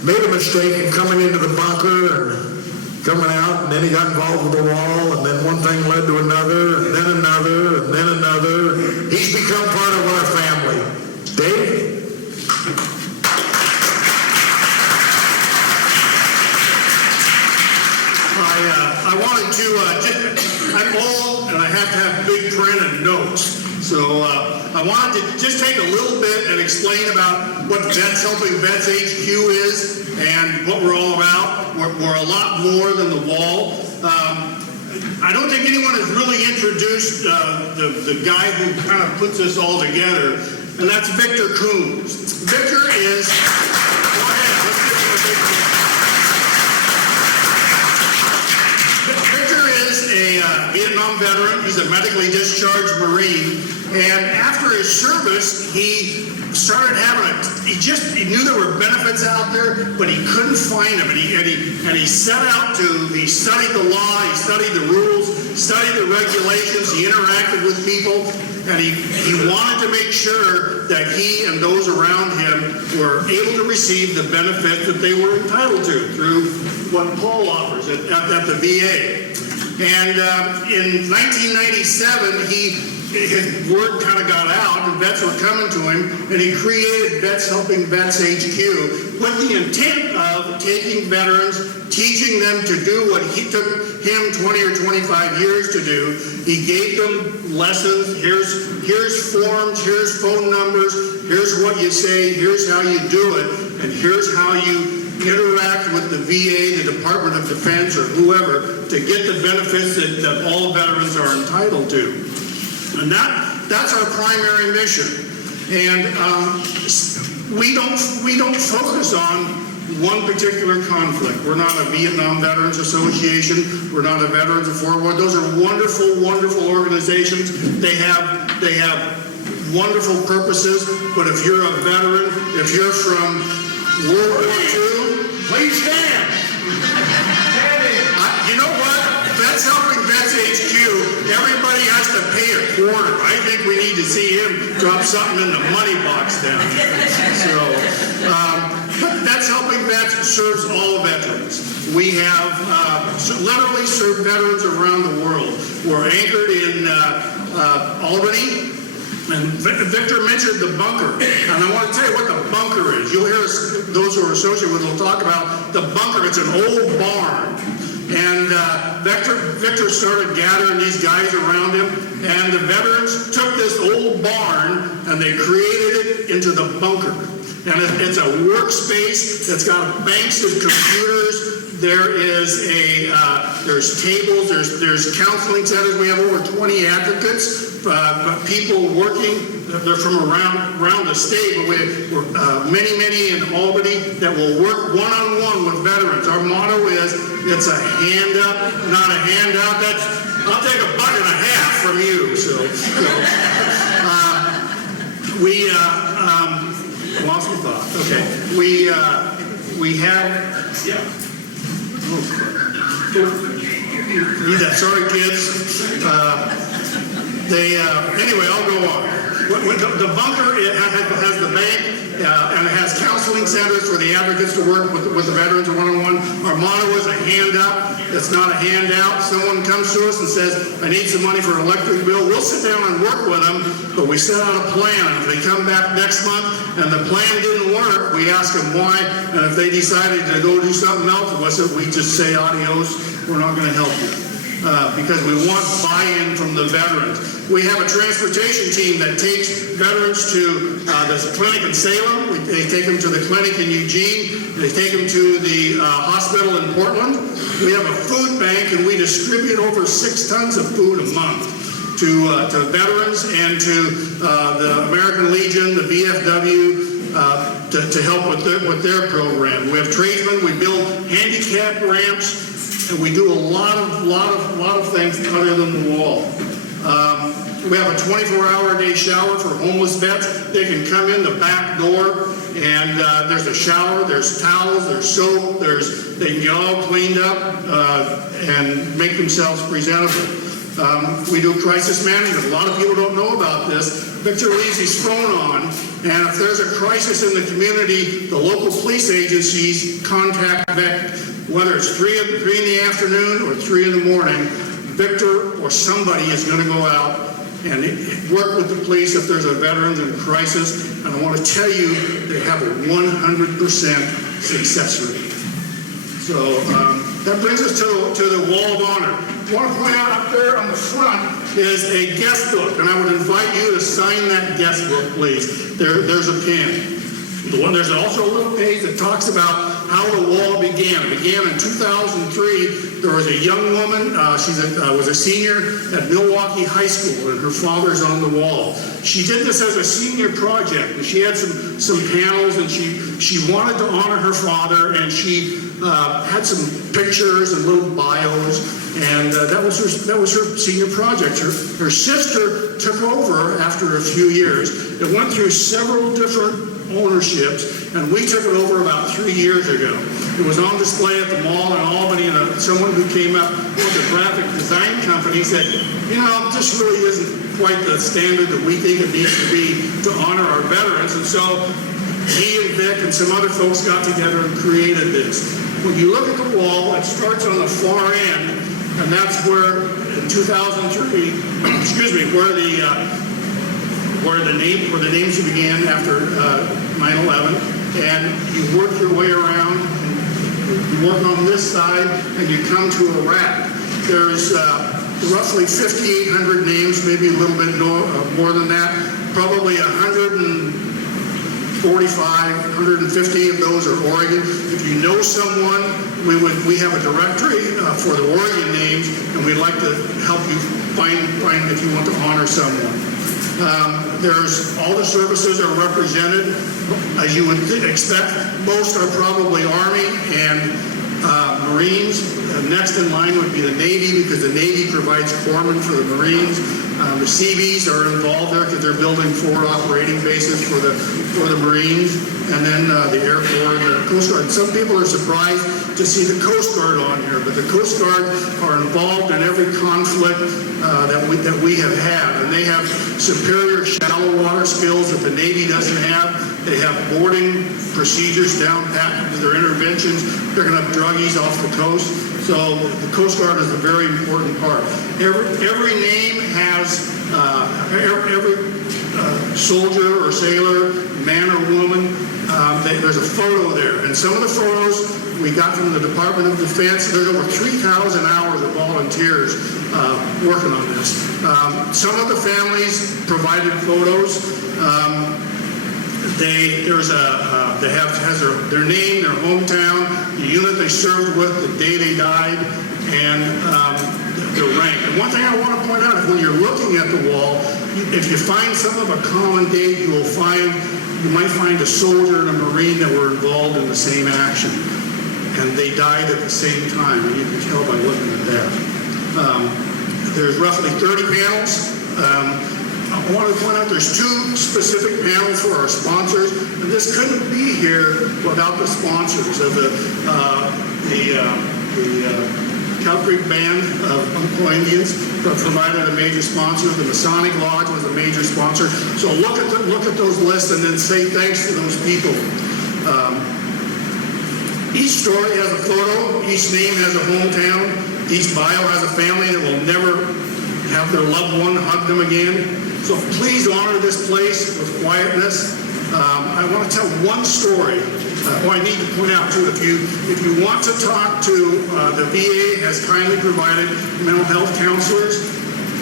made a mistake in coming into the bunker and coming out, and then he got involved with the wall, and then one thing led to another, and then another, and then another. He's become part of our family. Dave? I wanted to, I'm old and I have to have big print and notes. So I wanted to just take a little bit and explain about what Vets Helping Vets HQ is and what we're all about. We're a lot more than the wall. I don't think anyone has really introduced the guy who kind of puts this all together, and that's Victor Coombs. Victor is, go ahead, let's give him a big hand. Victor is a Vietnam veteran. He's a medically discharged Marine, and after his service, he started having he knew there were benefits out there, but he couldn't find them, and he set out to, he studied the law, he studied the rules, studied the regulations, he interacted with people, and he wanted to make sure that he and those around him were able to receive the benefit that they were entitled to through what Paul offers at the VA. And in 1997, his word kind of got out, and vets were coming to him, and he created Vets Helping Vets HQ with the intent of taking veterans, teaching them to do what he took him 20 or 25 years to do. He gave them lessons. Here's forms, here's phone numbers, here's what you say, here's how you do it, and here's how you interact with the VA, the Department of Defense, or whoever to get the benefits that all veterans are entitled to. And that's our primary mission. And we don't focus on one particular conflict. We're not a Vietnam Veterans Association. We're not a Veterans of World War. Those are wonderful, wonderful organizations. They have wonderful purposes. But if you're a veteran, if you're from World War II, please stand. You know what? Vets Helping Vets HQ, everybody has to pay a quarter. I think we need to see him drop something in the money box down there. So, but Vets Helping Vets serves all veterans. We have literally served veterans around the world. We're anchored in Albany, And Victor mentioned the bunker, and I want to tell you what the bunker is. You'll hear us, those who are associated with it will talk about the bunker. It's an old barn. And Victor started gathering these guys around him, and the veterans took this old barn and they created it into the bunker. And it's a workspace that's got banks of computers. There is there's tables, there's counseling centers. We have over 20 advocates, people working. They're from around the state, but we're many in Albany that will work one-on-one with veterans. Our motto is, it's a hand up, not a handout. I'll take $1.50 from you. We lost my thought. Okay, we have. Yeah. Need that. Sorry, kids. Anyway, I'll go on. The bunker has the bank and it has counseling centers for the advocates to work with the veterans one-on-one. Our motto is a hand up. It's not a handout. Someone comes to us and says, I need some money for an electric bill. We'll sit down and work with them, but we set out a plan. And if they come back next month and the plan didn't work, we ask them why. And if they decided to go do something else with us, we just say adios. We're not going to help you. Because we want buy-in from the veterans. We have a transportation team that takes veterans to the clinic in Salem. They take them to the clinic in Eugene. They take them to the hospital in Portland. We have a food bank, and we distribute over 6 tons of food a month to veterans and to the American Legion, the VFW, to help with their program. We have tradesmen. We build handicap ramps. And we do a lot of things other than the wall. We have a 24-hour-a-day shower for homeless vets. They can come in the back door, and there's a shower, there's towels, there's soap, they can get all cleaned up and make themselves presentable. We do crisis management. A lot of people don't know about this. Victor leaves his phone on, and if there's a crisis in the community, the local police agencies contact Victor. Whether it's 3 in the afternoon or 3 in the morning, Victor or somebody is going to go out and work with the police if there's a veteran in crisis. And I want to tell you, they have a 100% success rate. So that brings us to the Wall of Honor. I want to point out up there on the front is a guest book, and I would invite you to sign that guest book, please. There's a pin. There's also a little page that talks about how the wall began. It began in 2003. There was a young woman. She was a senior at Milwaukee High School, and her father's on the wall. She did this as a senior project, and she had some panels, and she wanted to honor her father, and she had some pictures and little bios, and that was her senior project. Her sister took over after a few years. It went through several different ownerships, and we took it over about 3 years ago. It was on display at the mall in Albany, and someone who came up with a graphic design company said, this really isn't quite the standard that we think it needs to be to honor our veterans. And so he and Vic and some other folks got together and created this. When you look at the wall, it starts on the far end, and that's where in 2003, where the names began after 9/11, and you work your way around, and you work on this side, and you come to a rack. There's roughly 5,800 names, maybe a little bit more than that. Probably 145, 150 of those are Oregon. If you know someone, we have a directory for the Oregon names, and we'd like to help you find if you want to honor someone. There's all the services are represented, as you would expect. Most are probably Army and Marines. Next in line would be the Navy, because the Navy provides corpsmen for the Marines. The Seabees are involved there because they're building 4 operating bases for the Marines, and then the Air Force, the Coast Guard. Some people are surprised to see the Coast Guard on here, but the Coast Guard are involved in every conflict that we have had, and they have superior shallow water skills that the Navy doesn't have. They have boarding procedures down pat to their interventions, picking up druggies off the coast. So the Coast Guard is a very important part. Every name has, every soldier or sailor, man or woman. There's a photo there. And some of the photos we got from the Department of Defense. There's over 3,000 hours of volunteers working on this. Some of the families provided photos. They have their name, their hometown, the unit they served with, the day they died, and their rank. And one thing I want to point out is when you're looking at the wall, if you find some of a common date, you might find a soldier and a Marine that were involved in the same action, and they died at the same time. And you can tell by looking at that. There's roughly 30 panels. I want to point out there's 2 specific panels for our sponsors, and this couldn't be here without the sponsors of the Cow Creek Band of Uncle Indians provided a major sponsor. The Masonic Lodge was a major sponsor. So look at those lists and then say thanks to those people. Each story has a photo. Each name has a hometown. Each bio has a family that will never have their loved one hug them again. So please honor this place with quietness. I want to tell one story. I need to point out too, if you want to talk to the VA has kindly provided mental health counselors.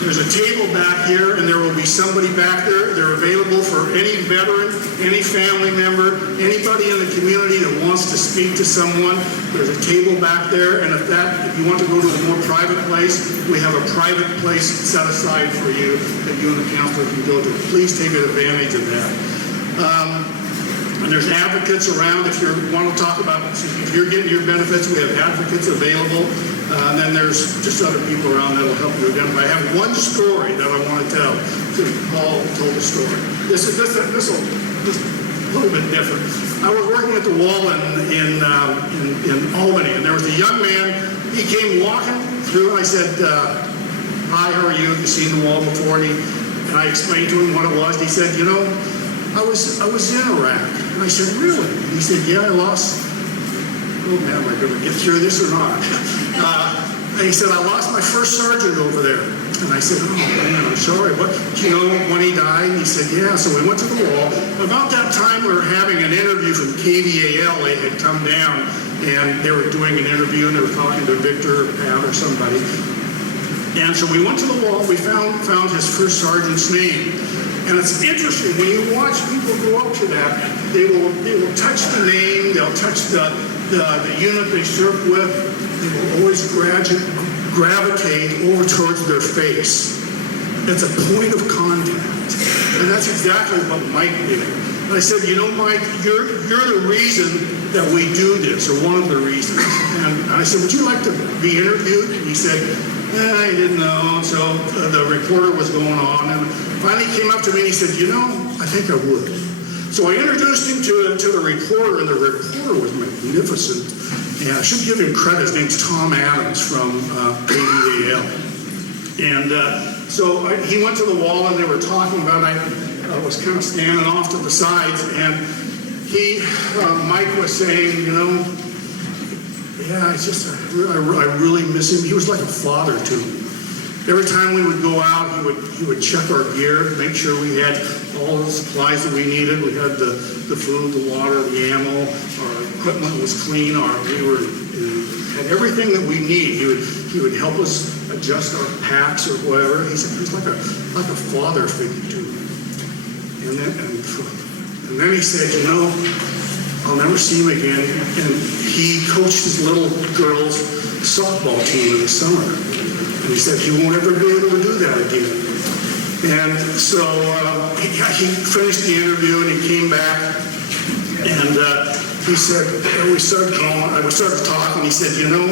There's a table back here, and there will be somebody back there. They're available for any veteran, any family member, anybody in the community that wants to speak to someone. There's a table back there, and if you want to go to a more private place, we have a private place set aside for you that you and the counselor can go to. Please take advantage of that. And there's advocates around if you want to talk about, if you're getting your benefits, we have advocates available. And then there's just other people around that will help you identify. I have one story that I want to tell. Paul told the story. This will a little bit different. I was working at the wall in Albany, and there was a young man. He came walking through, and I said, "Hi, how are you? Have you seen the wall before?" And I explained to him what it was. And he said, "You know, I was in Iraq." And I said, "Really?" And he said, "Yeah, I lost." Oh man, am I going to get through this or not? And he said, "I lost my first sergeant over there." And I said, "Oh man, I'm sorry. But do you know when he died?" And he said, "Yeah." So we went to the wall. About that time, we were having an interview from KVAL. They had come down and they were doing an interview, and they were talking to Victor or Pat or somebody. And so we went to the wall. We found his first sergeant's name. And it's interesting when you watch people go up to that. They will touch the name. They'll touch the unit they served with. They will always gravitate over towards their face. It's a point of contact, and that's exactly what Mike did. And I said, "You know, Mike, you're the reason that we do this, or one of the reasons." And I said, "Would you like to be interviewed?" And he said, "I didn't know." So the reporter was going on, and finally he came up to me and he said, "You know, I think I would." So I introduced him to the reporter, and the reporter was magnificent. And I should give him credit. His name's Tom Adams from KVAL. And so he went to the wall, and they were talking about it. I was kind of standing off to the sides, and Mike was saying, "You know, yeah, it's just, I really miss him." He was like a father to me. Every time we would go out, he would check our gear, make sure we had all the supplies that we needed. We had the food, the water, the ammo, our equipment was clean, had everything that we need. He would help us adjust our packs or whatever. He said he was like a father figure to me. And then he said, "You know, I'll never see him again." And he coached his little girls' softball team in the summer. And he said he won't ever be able to do that again. And so he finished the interview, and he came back, and he said, we started talking. He said, "You know,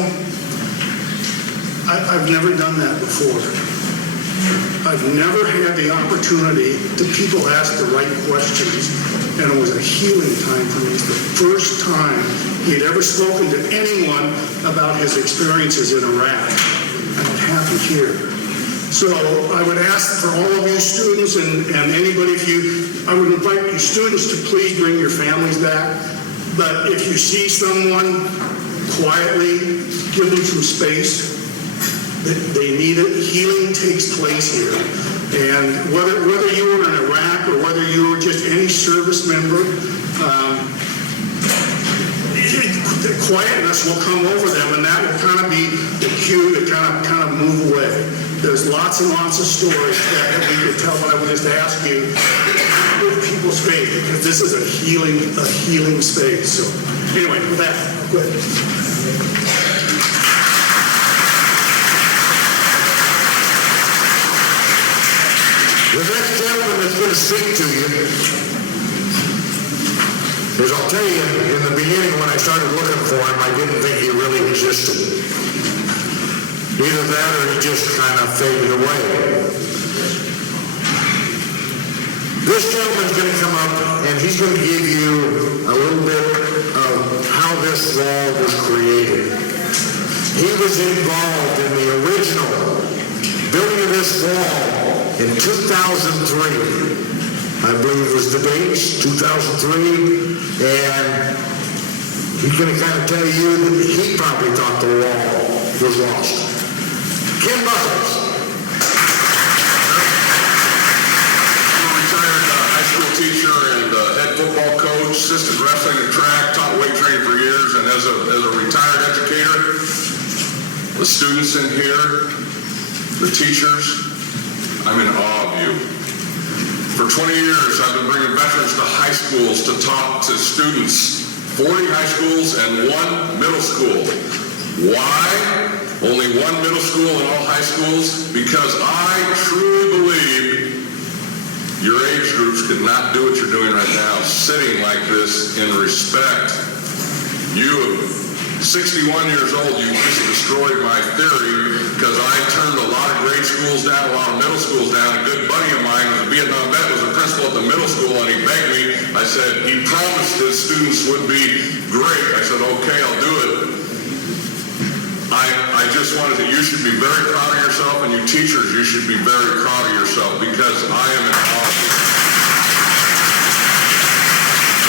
I've never done that before. I've never had the opportunity to people ask the right questions, and it was a healing time for me. It's the first time he had ever spoken to anyone about his experiences in Iraq, and it happened here." So I would ask for all of you students and anybody, I would invite you students to please bring your families back. But if you see someone, quietly give them some space. They need it. Healing takes place here. And whether you were in Iraq or whether you were just any service member, the quietness will come over them, and that will kind of be the cue to kind of move away. There's lots and lots of stories that we could tell, but I would just ask you with people's faith, because this is a healing space. So anyway, with that, I'll quit. The next gentleman that's going to speak to you is, I'll tell you, in the beginning when I started looking for him, I didn't think he really existed. Either that or he just kind of faded away. This gentleman's going to come up and he's going to give you a little bit of how this wall was created. He was involved in the original building of this wall in 2003. I believe it was the dates, 2003, and he's going to kind of tell you that he probably thought the wall was lost. Ken Buckles. I'm a retired high school teacher and head football coach, assisted wrestling and track, taught weight training for years, and as a retired educator, the students in here, the teachers, I'm in awe of you. For 20 years, I've been bringing veterans to high schools to talk to students, 40 high schools and 1 middle school. Why? Only 1 middle school and all high schools? Because I truly believe your age groups could not do what you're doing right now, sitting like this in respect. You, 61 years old, you just destroyed my theory, because I turned a lot of grade schools down, a lot of middle schools down. A good buddy of mine was a Vietnam vet, was a principal at the middle school, and he begged me. I said, he promised his students would be great. I said, okay, I'll do it. I just wanted to, you should be very proud of yourself, and you teachers, you should be very proud of yourself, because I am in awe of you.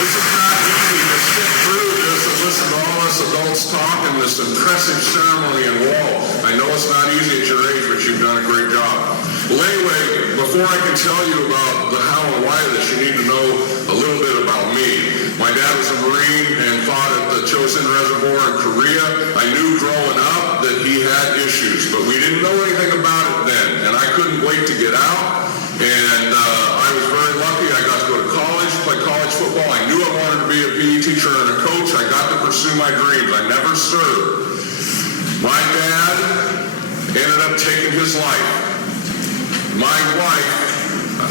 This is not easy to sit through this and listen to all us adults talk in this impressive ceremony and wall. I know it's not easy at your age, but you've done a great job. Well, anyway, before I can tell you about the how and why of this, you need to know a little bit about me. My dad was a Marine and fought at the Chosin Reservoir in Korea. I knew growing up that he had issues, but we didn't know anything about it then, and I couldn't wait to get out. And I was very lucky. I got to go to college, play college football. I knew I wanted to be a PE teacher and a coach. I got to pursue my dreams. I never served. My dad ended up taking his life. My wife,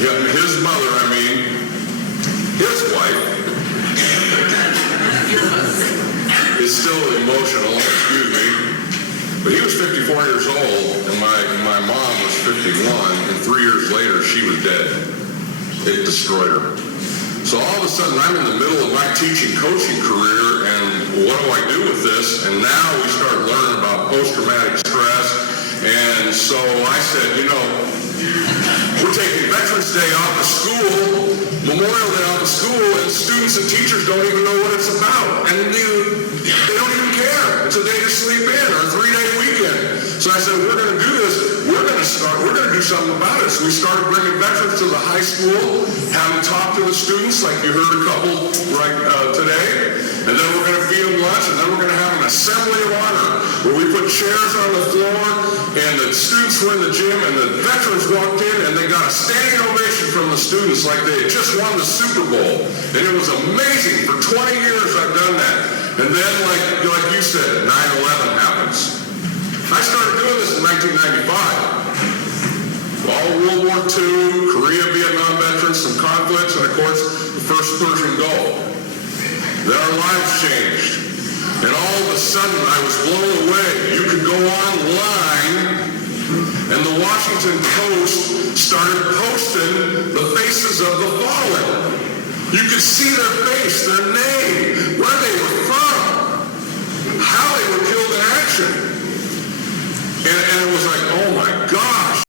his mother, his wife, is still emotional, excuse me. But he was 54 years old, and my mom was 51, and 3 years later, she was dead. It destroyed her. So all of a sudden, I'm in the middle of my teaching, coaching career, and what do I do with this? And now we start learning about post-traumatic stress, and so I said, we're taking Veterans Day off of school, Memorial Day off of school, and students and teachers don't even know what it's about. And they don't even care. It's a day to sleep in or a 3-day weekend. So I said, we're going to do this. We're going to do something about it. So we started bringing veterans to the high school, having talked to the students, like you heard a couple today. And then we're going to feed them lunch, and then we're going to have an assembly of honor where we put chairs on the floor, and the students were in the gym, and the veterans walked in, and they got a standing ovation from the students like they had just won the Super Bowl. And it was amazing. For 20 years I've done that. And then, like you said, 9/11 happens. I started doing this in 1995. All World War II, Korea, Vietnam veterans, some conflicts, and of course, the first Persian Gulf. Then our lives changed. And all of a sudden, I was blown away. You could go online, and the Washington Post started posting the faces of the fallen. You could see their face, their name, where they were from, how they were killed in action. And it was like, oh my gosh,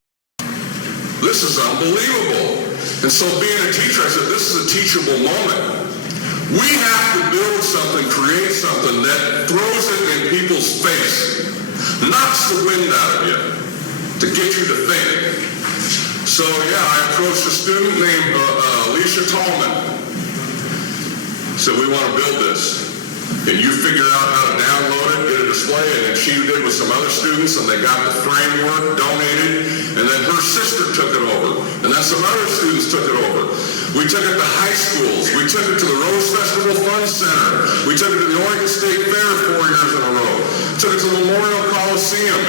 this is unbelievable. And so being a teacher, I said, this is a teachable moment. We have to build something, create something that throws it in people's face, knocks the wind out of you, to get you to think. So yeah, I approached a student named Alicia Tallman. Said, we want to build this. Can you figure out how to download it, get a display? And she did with some other students, and they got the framework donated, and then her sister took it over. And then some other students took it over. We took it to high schools. We took it to the Rose Festival Fun Center. We took it to the Oregon State Fair 4 years in a row. Took it to the Memorial Coliseum.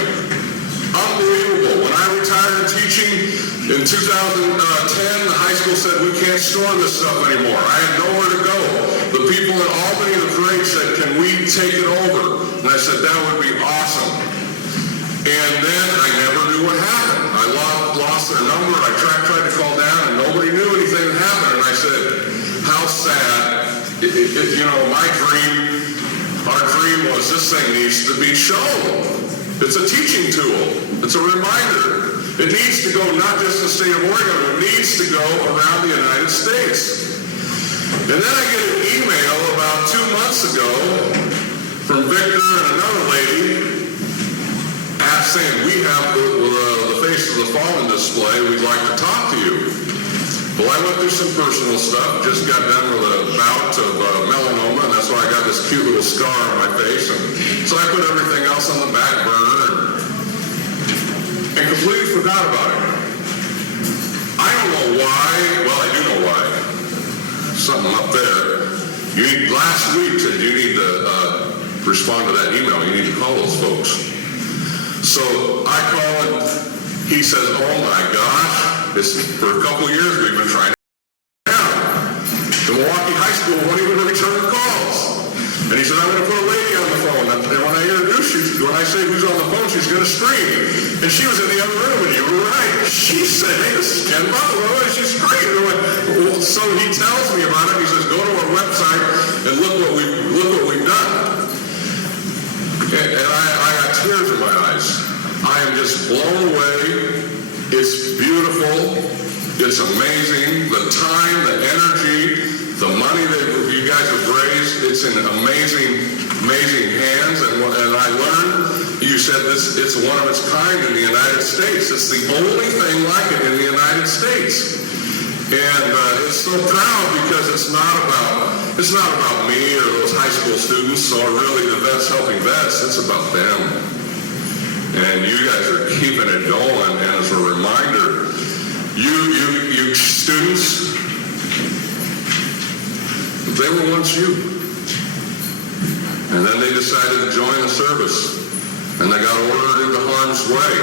Unbelievable. When I retired teaching in 2010, the high school said, we can't store this stuff anymore. I had nowhere to go. The people in Albany, the parade said, can we take it over? And I said, that would be awesome. And then I never knew what happened. I lost their number. I tried to call down, and nobody knew anything had happened. And I said, how sad. My dream, our dream was this thing needs to be shown. It's a teaching tool. It's a reminder. It needs to go not just in the state of Oregon, it needs to go around the United States. And then I get an email about 2 months ago from Victor and another lady saying, we have the Face of the Fallen display, we'd like to talk to you. Well, I went through some personal stuff, just got done with a bout of melanoma, and that's why I got this cute little scar on my face. And so I put everything else on the back burner and completely forgot about it. I don't know why. Well, I do know why. Something up there. Last week said you need to respond to that email. You need to call those folks. So I call and he says, oh my gosh, for a couple of years we've been trying to the Milwaukee High School won't even return the calls. And he said, I'm going to put a lady on the phone. And when I introduce you, when I say who's on the phone, she's going to scream. And she was in the other room, and you were right. She said, hey, this is Ken Buffalo. And she screamed. Well, so he tells me about it. He says, go to our website and look what we've done. And I got tears in my eyes. I am just blown away. It's beautiful. It's amazing. The time, the energy, the money that you guys have raised, it's in amazing, amazing hands. And I learned, you said it's one of its kind in the United States. It's the only thing like it in the United States. And it's so proud because it's not about me or those high school students or really the vets helping vets. It's about them. And you guys are keeping it going. And as a reminder, you students, they were once you. And then they decided to join the service. And they got ordered into harm's way.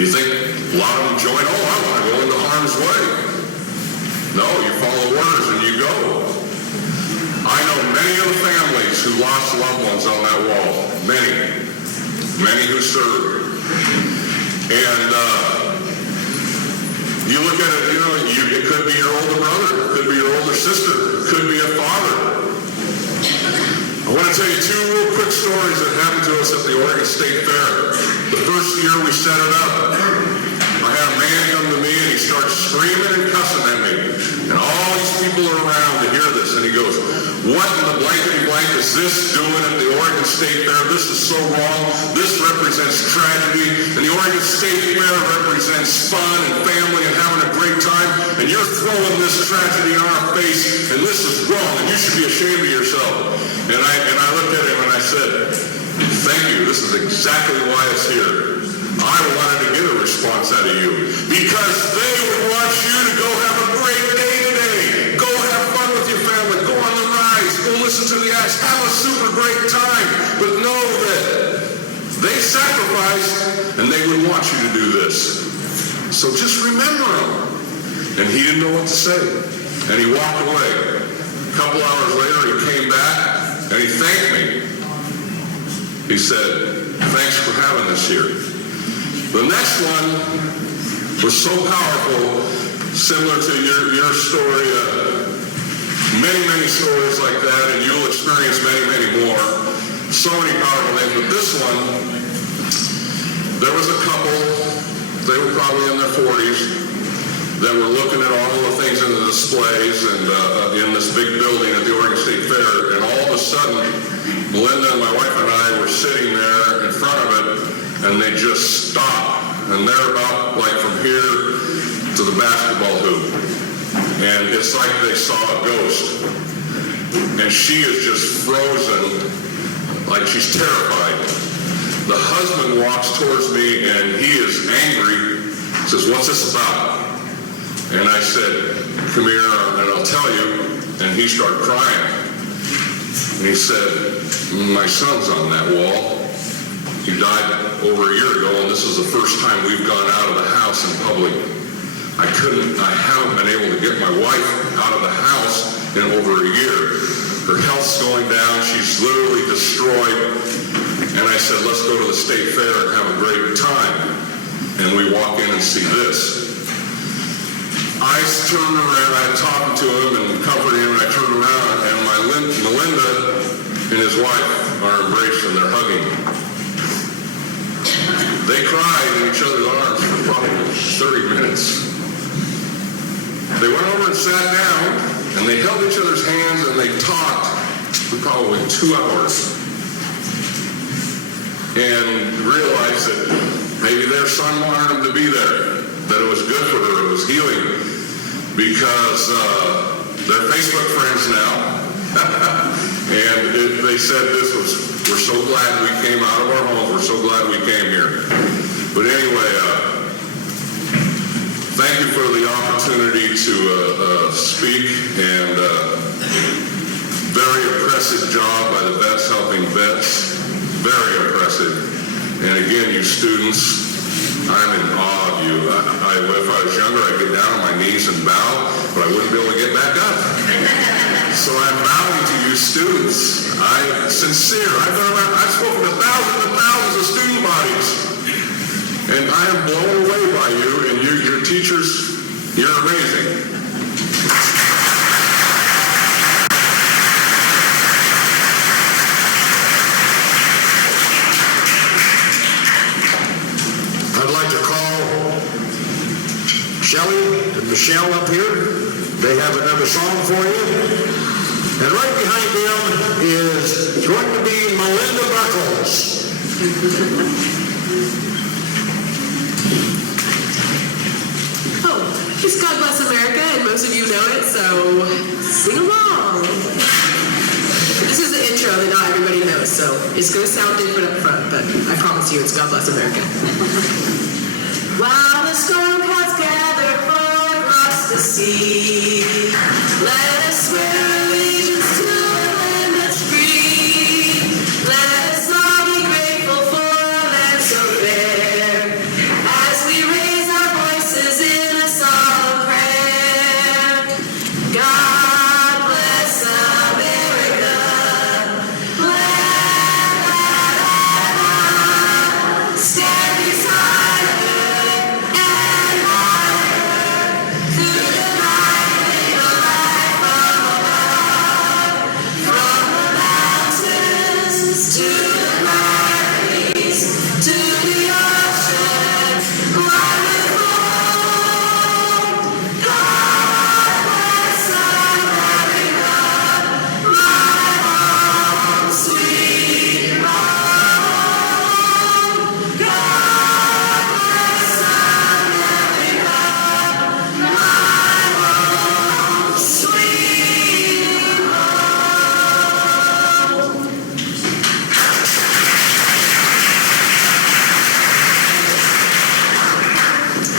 You think a lot of them join, oh, I want to go into harm's way. No, you follow orders and you go. I know many of the families who lost loved ones on that wall. Many who served. And you look at it, it could be your older brother, it could be your older sister, it could be a father. I want to tell you 2 real quick stories that happened to us at the Oregon State Fair. The first year we set it up, I had a man come to me and he starts screaming and cussing at me. And all these people are around to hear this. And he goes, what in the blankety blank is this doing at the Oregon State Fair? This is so wrong. This represents tragedy. And the Oregon State Fair represents fun and family and having a great time. And you're throwing this tragedy in our face. And this is wrong. And you should be ashamed of yourself. And I looked at him and I said, thank you. This is exactly why it's here. I wanted to get a response out of you because they would want you to go have a great day today. Go have fun with your family. Go on the rides. Go listen to the acts. Have a super great time. But know that they sacrificed and they would want you to do this. So just remember them. And he didn't know what to say. And he walked away. A couple hours later, he came back and he thanked me. He said, thanks for having us here. The next one was so powerful, similar to your story, many stories like that, and you'll experience many more. So many powerful things, but this one, there was a couple, they were probably in their 40s, that were looking at all the things in the displays and in this big building at the Oregon State Fair, and all of a sudden, Melinda and my wife and I were sitting there in front of it, and they just stopped and they're about like from here to the basketball hoop. And it's like they saw a ghost. And she is just frozen, like she's terrified. The husband walks towards me and he is angry, says, "What's this about?" And I said, "Come here and I'll tell you." And he started crying. And he said, "My son's on that wall. He died over a year ago, and this is the first time we've gone out of the house in public. I haven't been able to get my wife out of the house in over a year. Her health's going down. She's literally destroyed." And I said, "Let's go to the state fair and have a great time." And we walk in and see this. I turned around, I talked to him and comforted him, and I turned around, and Melinda and his wife are embraced and they're hugging. They cried in each other's arms for probably 30 minutes. They went over and sat down, and they held each other's hands, and they talked for probably 2 hours. And realized that maybe their son wanted them to be there, that it was good for her, it was healing, because they're Facebook friends now. And they said we're so glad we came out of our homes, we're so glad we came here. But anyway, thank you for the opportunity to speak, and very impressive job by the vets helping vets. Very impressive. And again, you students, I'm in awe of you. If I was younger, I'd get down on my knees and bow, but I wouldn't be able to get back up. So I'm bowing to you students. I've spoken to thousands and thousands of student bodies. And I am blown away by you, and your teachers, you're amazing. I'd like to call Shelley and Michelle up here. They have another song for you. And right behind them is going to be Melinda Buckles. Oh, it's God Bless America, and most of you know it, so sing along. This is the intro that not everybody knows, so it's going to sound different up front, but I promise you it's God Bless America. While the storm clouds gather far across the sea, let us swear allegiance to the land that's free. Let us all be grateful for a land so fair, as we raise our voices in a solemn prayer. God bless America. Stand beside her and higher through the night in the light from above. From the mountains to the valleys to the ocean, wonderful. God bless America, my home, sweet home. God bless America, my home, sweet home.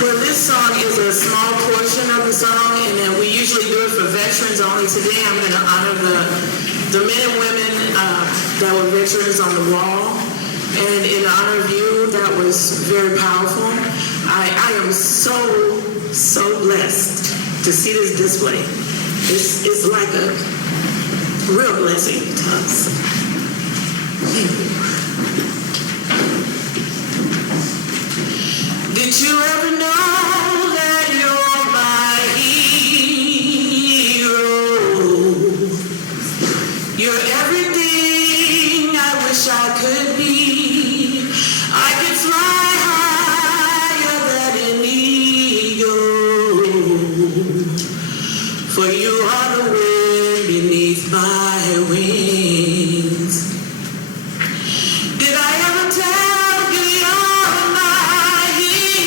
Well, this song is a small portion of the song, and then we usually do it for veterans only. Today I'm going to honor the men and women that were veterans on the wall. And in honor of you, that was very powerful. I am so blessed to see this display. It's like a real blessing to us. Did you ever know that you're my hero? You're everything I wish I could be. I could fly higher than an eagle, for you are the wind beneath my wings. Did I ever tell you you're my hero?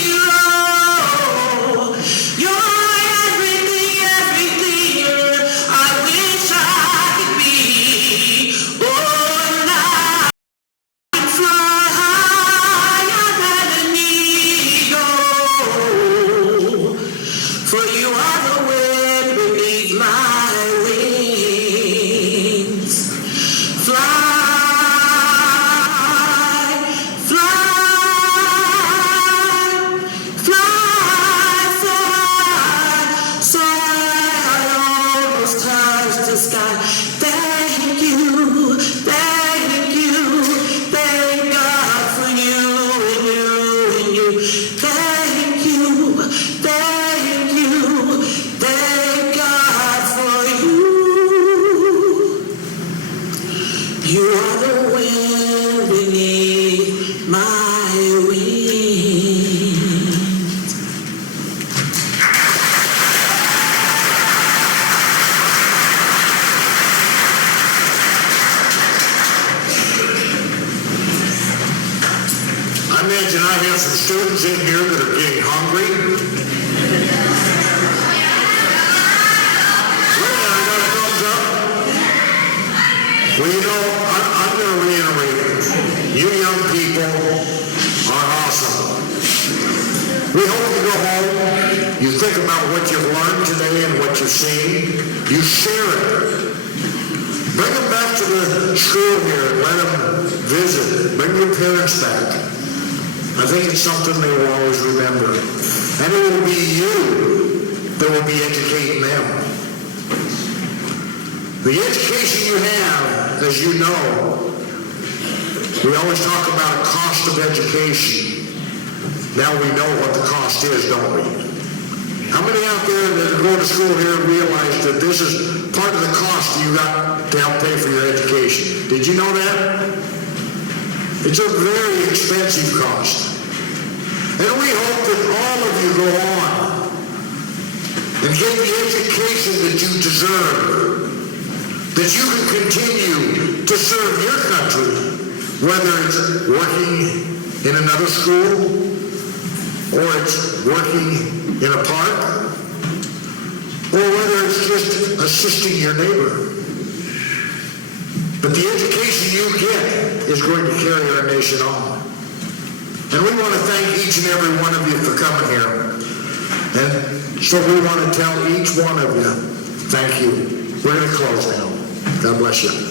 imagine I have some students in here that are getting hungry. Yeah, I got a thumbs up. Well, you know, I'm going to reiterate it. You young people are awesome. We hope you go home, you think about what you've learned today and what you've seen, you share it. Bring them back to the school here and let them visit. Bring your parents back. I think it's something they will always remember. And it will be you that will be educating them. The education you have, as you know, we always talk about a cost of education. Now we know what the cost is, don't we? How many out there that go to school here realize that this is part of the cost you got to help pay for your education? Did you know that? It's a very expensive cost. And we hope that all of you go on and get the education that you deserve, that you can continue to serve your country, whether it's working in another school, or it's working in a park, or whether it's just assisting your neighbor. But the education you get is going to carry our nation on. And we want to thank each and every one of you for coming here. And so we want to tell each one of you, thank you. We're going to close now. God bless you.